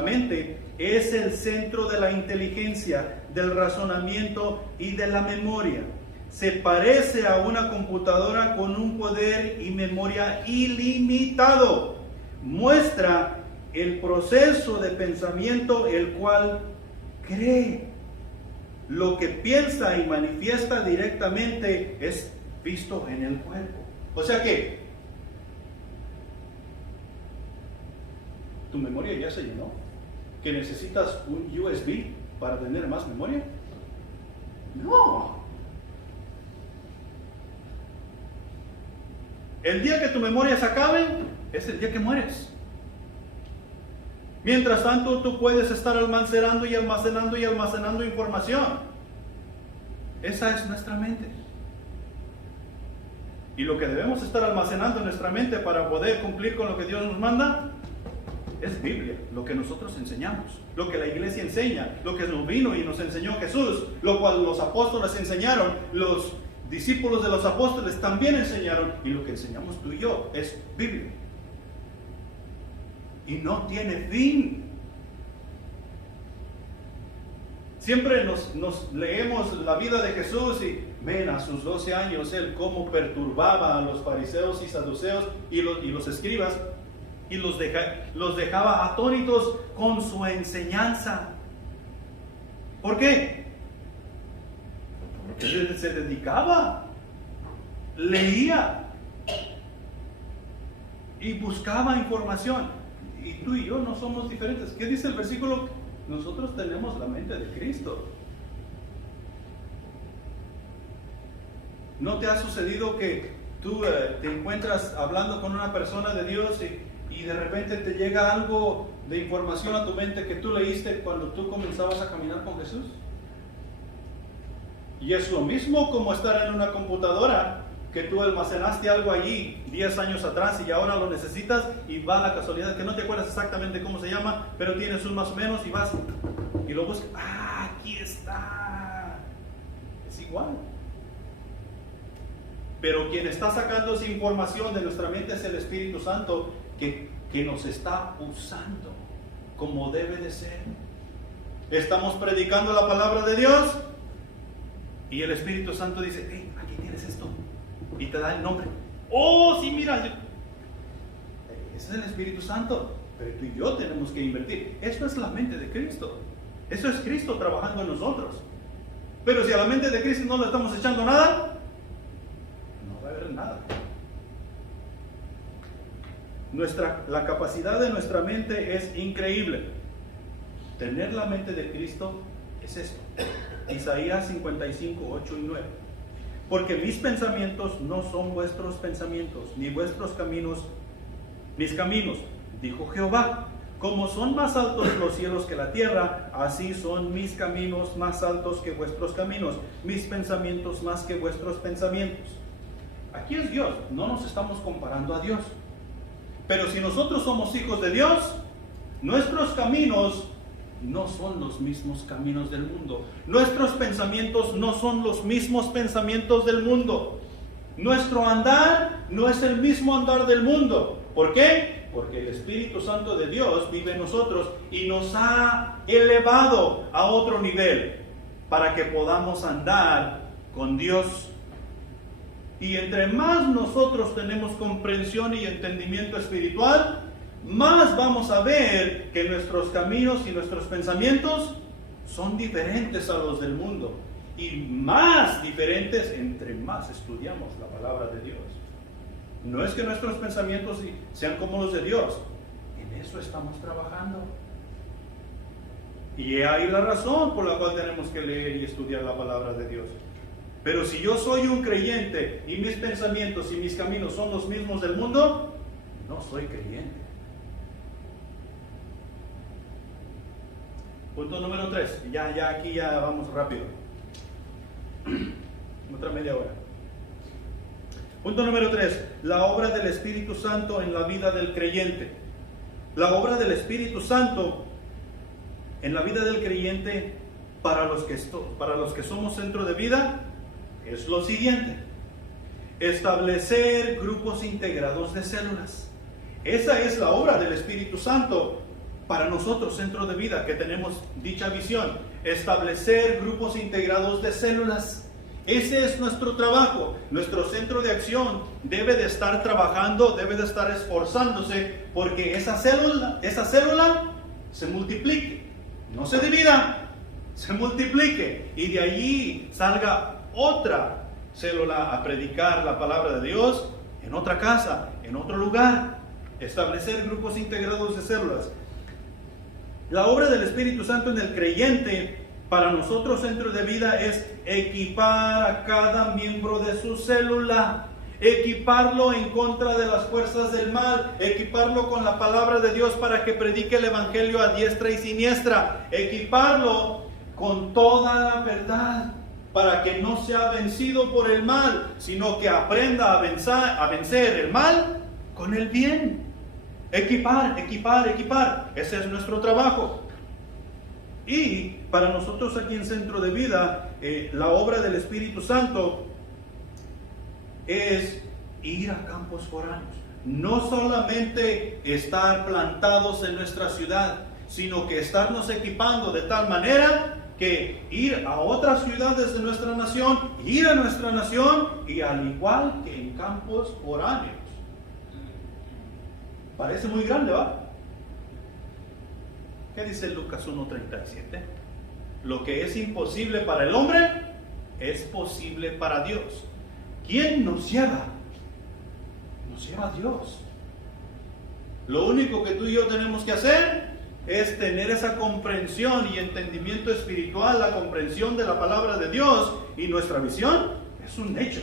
mente es el centro de la inteligencia, del razonamiento y de la memoria. Se parece a una computadora con un poder y memoria ilimitado. Muestra el proceso de pensamiento el cual cree. Lo que piensa y manifiesta directamente es visto en el cuerpo. O sea que tu memoria ya se llenó. ¿Que necesitas un USB para tener más memoria? No. El día que tu memoria se acabe es el día que mueres. Mientras tanto, tú puedes estar almacenando y almacenando y almacenando información. Esa es nuestra mente. Y lo que debemos estar almacenando en nuestra mente para poder cumplir con lo que Dios nos manda es Biblia, lo que nosotros enseñamos, lo que la iglesia enseña, lo que nos vino y nos enseñó Jesús, lo cual los apóstoles enseñaron, los discípulos de los apóstoles también enseñaron, y lo que enseñamos tú y yo es Biblia. Y no tiene fin. Siempre nos leemos la vida de Jesús y ven a sus 12 años él cómo perturbaba a los fariseos y saduceos y los escribas, y los dejaba atónitos con su enseñanza. ¿Por qué? Porque se dedicaba, leía y buscaba información. Y tú y yo no somos diferentes. ¿Qué dice el versículo? Nosotros tenemos la mente de Cristo. ¿No te ha sucedido que tú te encuentras hablando con una persona de Dios y de repente te llega algo de información a tu mente que tú leíste cuando tú comenzabas a caminar con Jesús? Y es lo mismo como estar en una computadora, que tú almacenaste algo allí 10 años atrás y ahora lo necesitas, y va la casualidad que no te acuerdas exactamente cómo se llama, pero tienes un más o menos y vas y lo buscas. ¡Ah, aquí está! Es igual. Pero quien está sacando esa información de nuestra mente es el Espíritu Santo que nos está usando. como debe de ser. Estamos predicando la palabra de Dios y el Espíritu Santo dice, hey, aquí tienes esto, y te da el nombre. Oh, sí, mira, ese es el Espíritu Santo, pero tú y yo tenemos que invertir. Esto es la mente de Cristo. Eso es Cristo trabajando en nosotros. Pero si a la mente de Cristo no le estamos echando nada, no va a haber nada. La capacidad de nuestra mente es increíble. Tener la mente de Cristo es esto. Isaías 55, 8 y 9. Porque mis pensamientos no son vuestros pensamientos, ni vuestros caminos mis caminos, dijo Jehová. Como son más altos los cielos que la tierra, así son mis caminos más altos que vuestros caminos, mis pensamientos más que vuestros pensamientos. Aquí es Dios, no nos estamos comparando a Dios. Pero si nosotros somos hijos de Dios, nuestros caminos no son los mismos caminos del mundo. Nuestros pensamientos no son los mismos pensamientos del mundo. Nuestro andar no es el mismo andar del mundo. ¿Por qué? Porque el Espíritu Santo de Dios vive en nosotros y nos ha elevado a otro nivel para que podamos andar con Dios. Y entre más nosotros tenemos comprensión y entendimiento espiritual, más vamos a ver que nuestros caminos y nuestros pensamientos son diferentes a los del mundo. Y más diferentes entre más estudiamos la palabra de Dios. No es que nuestros pensamientos sean como los de Dios. En eso estamos trabajando. Y ahí la razón por la cual tenemos que leer y estudiar la palabra de Dios. Pero si yo soy un creyente y mis pensamientos y mis caminos son los mismos del mundo, no soy creyente. Punto número 3. Ya aquí ya vamos rápido. Otra media hora. Punto número 3. La obra del Espíritu Santo en la vida del creyente. La obra del Espíritu Santo en la vida del creyente para los que somos centro de vida es lo siguiente: establecer grupos integrados de células. Esa es la obra del Espíritu Santo para nosotros, centro de vida, que tenemos dicha visión. Establecer grupos integrados de células. Ese es nuestro trabajo. Nuestro centro de acción debe de estar trabajando, debe de estar esforzándose porque esa célula se multiplique. No se divida, se multiplique. Y de allí salga otra célula a predicar la palabra de Dios en otra casa, en otro lugar. Establecer grupos integrados de células. La obra del Espíritu Santo en el creyente, para nosotros centro de vida, es equipar a cada miembro de su célula, equiparlo en contra de las fuerzas del mal, equiparlo con la palabra de Dios para que predique el evangelio a diestra y siniestra, equiparlo con toda la verdad para que no sea vencido por el mal, sino que aprenda a vencer el mal con el bien. Equipar. Ese es nuestro trabajo. Y para nosotros aquí en Centro de Vida, la obra del Espíritu Santo es ir a campos foráneos. No solamente estar plantados en nuestra ciudad, sino que estarnos equipando de tal manera que ir a otras ciudades de nuestra nación, ir a nuestra nación, y al igual que en campos foráneos. Parece muy grande, ¿va? ¿Qué dice Lucas 1:37? Lo que es imposible para el hombre es posible para Dios. ¿Quién nos lleva? Nos lleva Dios. Lo único que tú y yo tenemos que hacer es tener esa comprensión y entendimiento espiritual, la comprensión de la palabra de Dios, y nuestra visión es un hecho.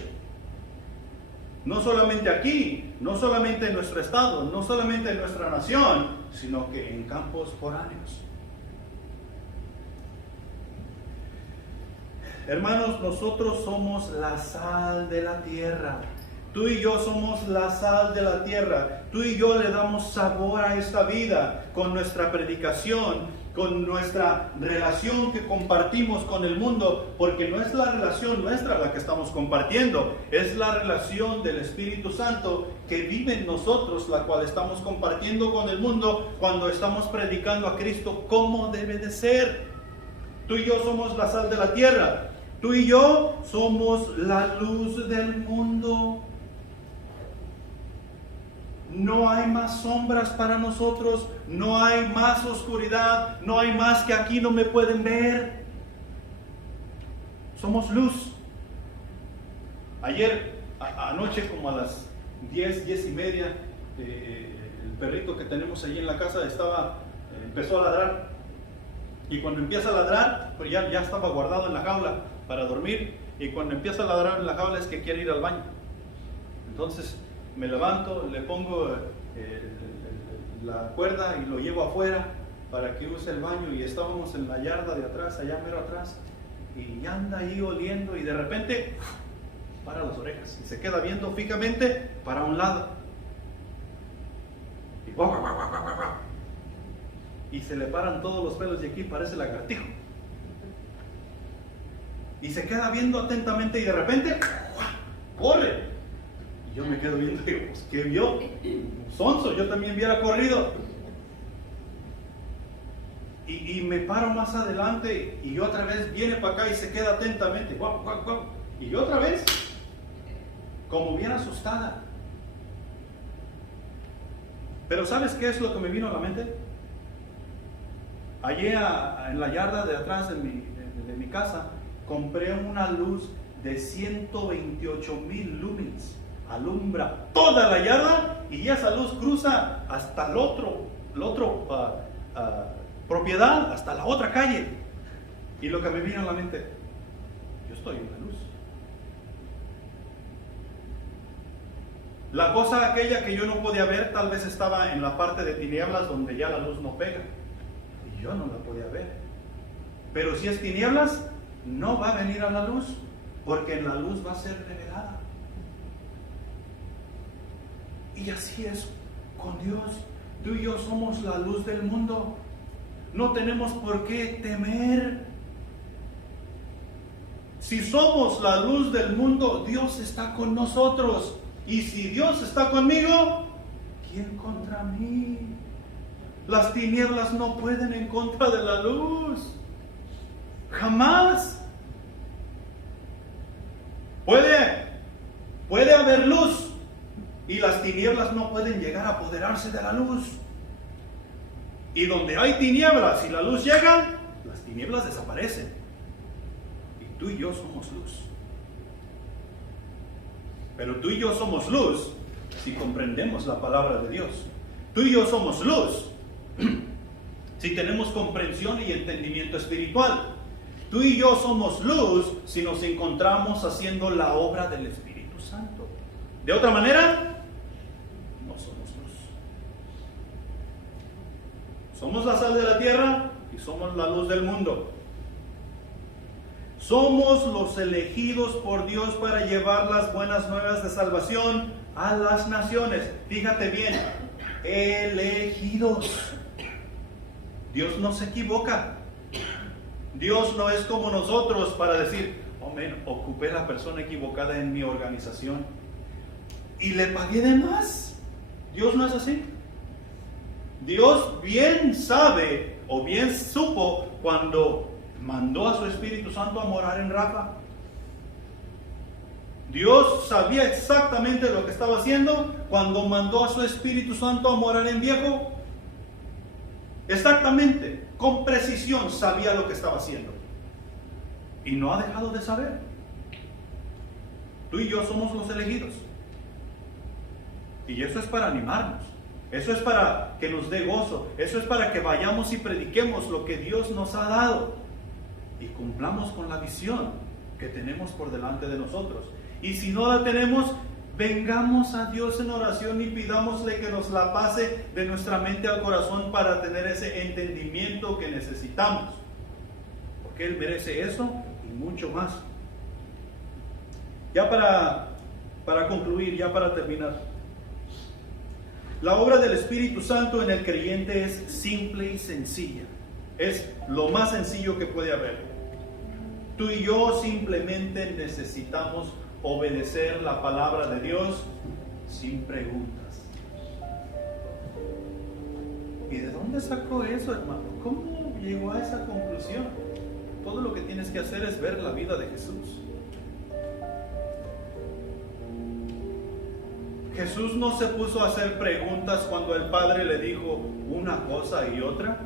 No solamente aquí, no solamente en nuestro estado, no solamente en nuestra nación, sino que en campos foráneos. Hermanos, nosotros somos la sal de la tierra. Tú y yo somos la sal de la tierra. Tú y yo le damos sabor a esta vida con nuestra predicación, con nuestra relación que compartimos con el mundo, porque no es la relación nuestra la que estamos compartiendo, es la relación del Espíritu Santo que vive en nosotros, la cual estamos compartiendo con el mundo cuando estamos predicando a Cristo como debe de ser. Tú y yo somos la sal de la tierra. Tú y yo somos la luz del mundo. No hay más sombras para nosotros, no hay más oscuridad, no hay más que aquí no me pueden ver. Somos luz. Ayer, anoche como a las 10 y media, el perrito que tenemos allí en la casa empezó a ladrar. Y cuando empieza a ladrar, pues ya estaba guardado en la jaula para dormir. Y cuando empieza a ladrar en la jaula es que quiere ir al baño. Entonces me levanto, le pongo la cuerda y lo llevo afuera para que use el baño. Y estábamos en la yarda de atrás, allá mero atrás, y anda ahí oliendo y de repente para las orejas y se queda viendo fijamente para un lado y se le paran todos los pelos de aquí, parece lagartijo, y se queda viendo atentamente y de repente corre. Yo me quedo viendo y digo, pues, ¿qué vio? Sonso, yo también hubiera corrido. Y me paro más adelante y otra vez viene para acá y se queda atentamente. Guau, guau, guau. Y otra vez, como bien asustada. Pero ¿sabes qué es lo que me vino a la mente? Allí en la yarda de atrás de mi casa, compré una luz de 128,000 lumens. Alumbra toda la yarda y esa luz cruza hasta el otro propiedad, hasta la otra calle. Y lo que me vino a la mente, yo estoy en la luz. La cosa aquella que yo no podía ver tal vez estaba en la parte de tinieblas donde ya la luz no pega y yo no la podía ver. Pero si es tinieblas, no va a venir a la luz, porque en la luz va a ser revelada. Y así es con Dios. Tú y yo somos la luz del mundo. No tenemos por qué temer. Si somos la luz del mundo, Dios está con nosotros. Y si Dios está conmigo, ¿quién contra mí? Las tinieblas no pueden en contra de la luz. Jamás. Puede haber luz y las tinieblas no pueden llegar a apoderarse de la luz. Y donde hay tinieblas y la luz llega, las tinieblas desaparecen. Y tú y yo somos luz. Pero tú y yo somos luz si comprendemos la palabra de Dios. Tú y yo somos luz si tenemos comprensión y entendimiento espiritual. Tú y yo somos luz si nos encontramos haciendo la obra del Espíritu Santo. De otra manera, no somos luz. Somos la sal de la tierra y somos la luz del mundo. Somos los elegidos por Dios para llevar las buenas nuevas de salvación a las naciones. Fíjate bien, elegidos. Dios no se equivoca. Dios no es como nosotros para decir, ocupé la persona equivocada en mi organización y le pagué de más. Dios no es así. Dios bien sabe o bien supo cuando mandó a su Espíritu Santo a morar en Rafa. Dios sabía exactamente lo que estaba haciendo cuando mandó a su Espíritu Santo a morar en Viejo. Exactamente, con precisión sabía lo que estaba haciendo. Y no ha dejado de saber. Tú y yo somos los elegidos. Y eso es para animarnos. Eso es para que nos dé gozo. Eso es para que vayamos y prediquemos lo que Dios nos ha dado. Y cumplamos con la visión que tenemos por delante de nosotros. Y si no la tenemos, vengamos a Dios en oración y pidámosle que nos la pase de nuestra mente al corazón para tener ese entendimiento que necesitamos. Porque Él merece eso y mucho más. Ya para para concluir, ya para terminar. La obra del Espíritu Santo en el creyente es simple y sencilla. Es lo más sencillo que puede haber. Tú y yo simplemente necesitamos obedecer la palabra de Dios sin preguntas. ¿Y de dónde sacó eso, hermano? ¿Cómo llegó a esa conclusión? Todo lo que tienes que hacer es ver la vida de Jesús. Jesús no se puso a hacer preguntas cuando el Padre le dijo una cosa y otra.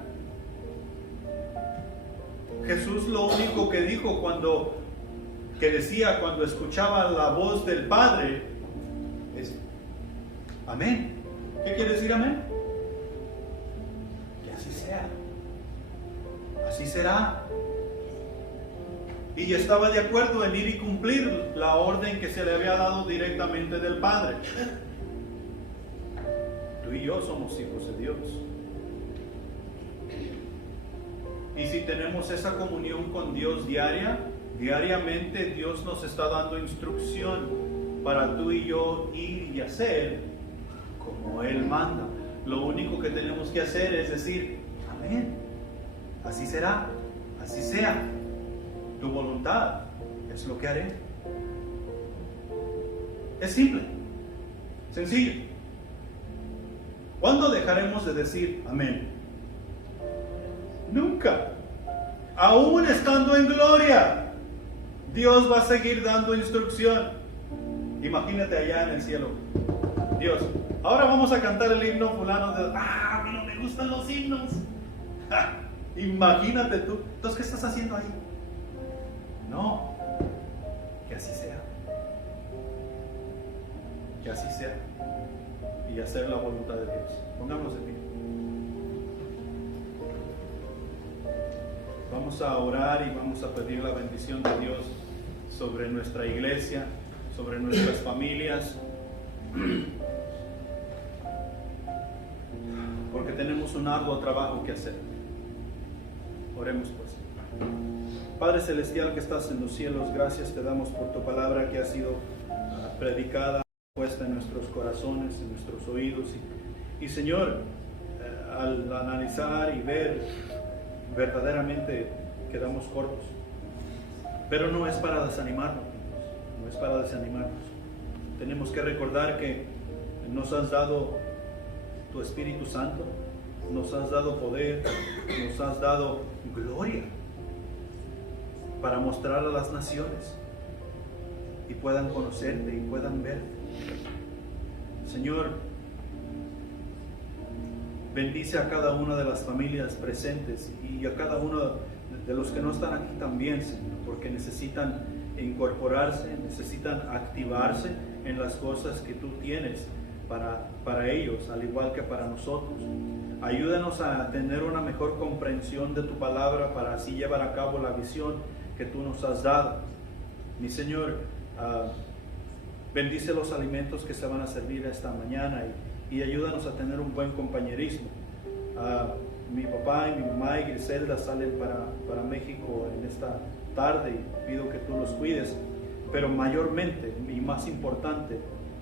Jesús lo único que dijo cuando escuchaba la voz del Padre es amén. ¿Qué quiere decir amén? Que así sea. Así será. Y estaba de acuerdo en ir y cumplir la orden que se le había dado directamente del Padre. Tú y yo somos hijos de Dios. Y si tenemos esa comunión con Dios diariamente Dios nos está dando instrucción para tú y yo ir y hacer como Él manda. Lo único que tenemos que hacer es decir, amén, así será, así sea. Tu voluntad es lo que haré. Es simple, sencillo. ¿Cuándo dejaremos de decir amén? Nunca. Aún estando en gloria, Dios va a seguir dando instrucción. Imagínate allá en el cielo. Dios, ahora vamos a cantar el himno fulano de... a mí no me gustan los himnos. Imagínate tú. Entonces, ¿qué estás haciendo ahí? No, que así sea. Que así sea. Y hacer la voluntad de Dios. Pongámonos de pie. Vamos a orar y vamos a pedir la bendición de Dios sobre nuestra iglesia, sobre nuestras familias. Porque tenemos un arduo trabajo que hacer. Oremos pues. Padre Celestial que estás en los cielos, gracias te damos por tu palabra que ha sido predicada, puesta en nuestros corazones, en nuestros oídos. Y Señor, al analizar y ver, verdaderamente quedamos cortos. Pero no es para desanimarnos, no es para desanimarnos. Tenemos que recordar que nos has dado tu Espíritu Santo, nos has dado poder, nos has dado gloria para mostrar a las naciones y puedan conocerte y puedan verte. Señor, bendice a cada una de las familias presentes y a cada uno de los que no están aquí también, Señor, porque necesitan incorporarse, necesitan activarse en las cosas que tú tienes para ellos, al igual que para nosotros. Ayúdanos a tener una mejor comprensión de tu palabra para así llevar a cabo la visión que tú nos has dado. Mi Señor, bendice los alimentos que se van a servir esta mañana y ayúdanos a tener un buen compañerismo. Mi papá y mi mamá y Griselda salen para México en esta tarde y pido que tú los cuides, pero mayormente y más importante,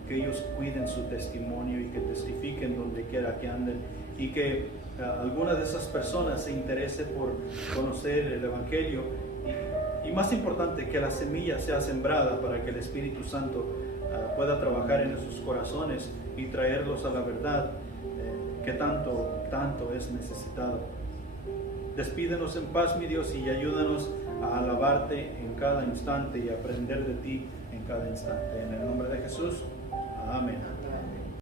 que ellos cuiden su testimonio y que testifiquen donde quiera que anden y que alguna de esas personas se interese por conocer el Evangelio y más importante, que la semilla sea sembrada para que el Espíritu Santo pueda trabajar en sus corazones y traerlos a la verdad que tanto es necesitado. Despídenos en paz, mi Dios, y ayúdanos a alabarte en cada instante y aprender de ti en cada instante. En el nombre de Jesús, amén.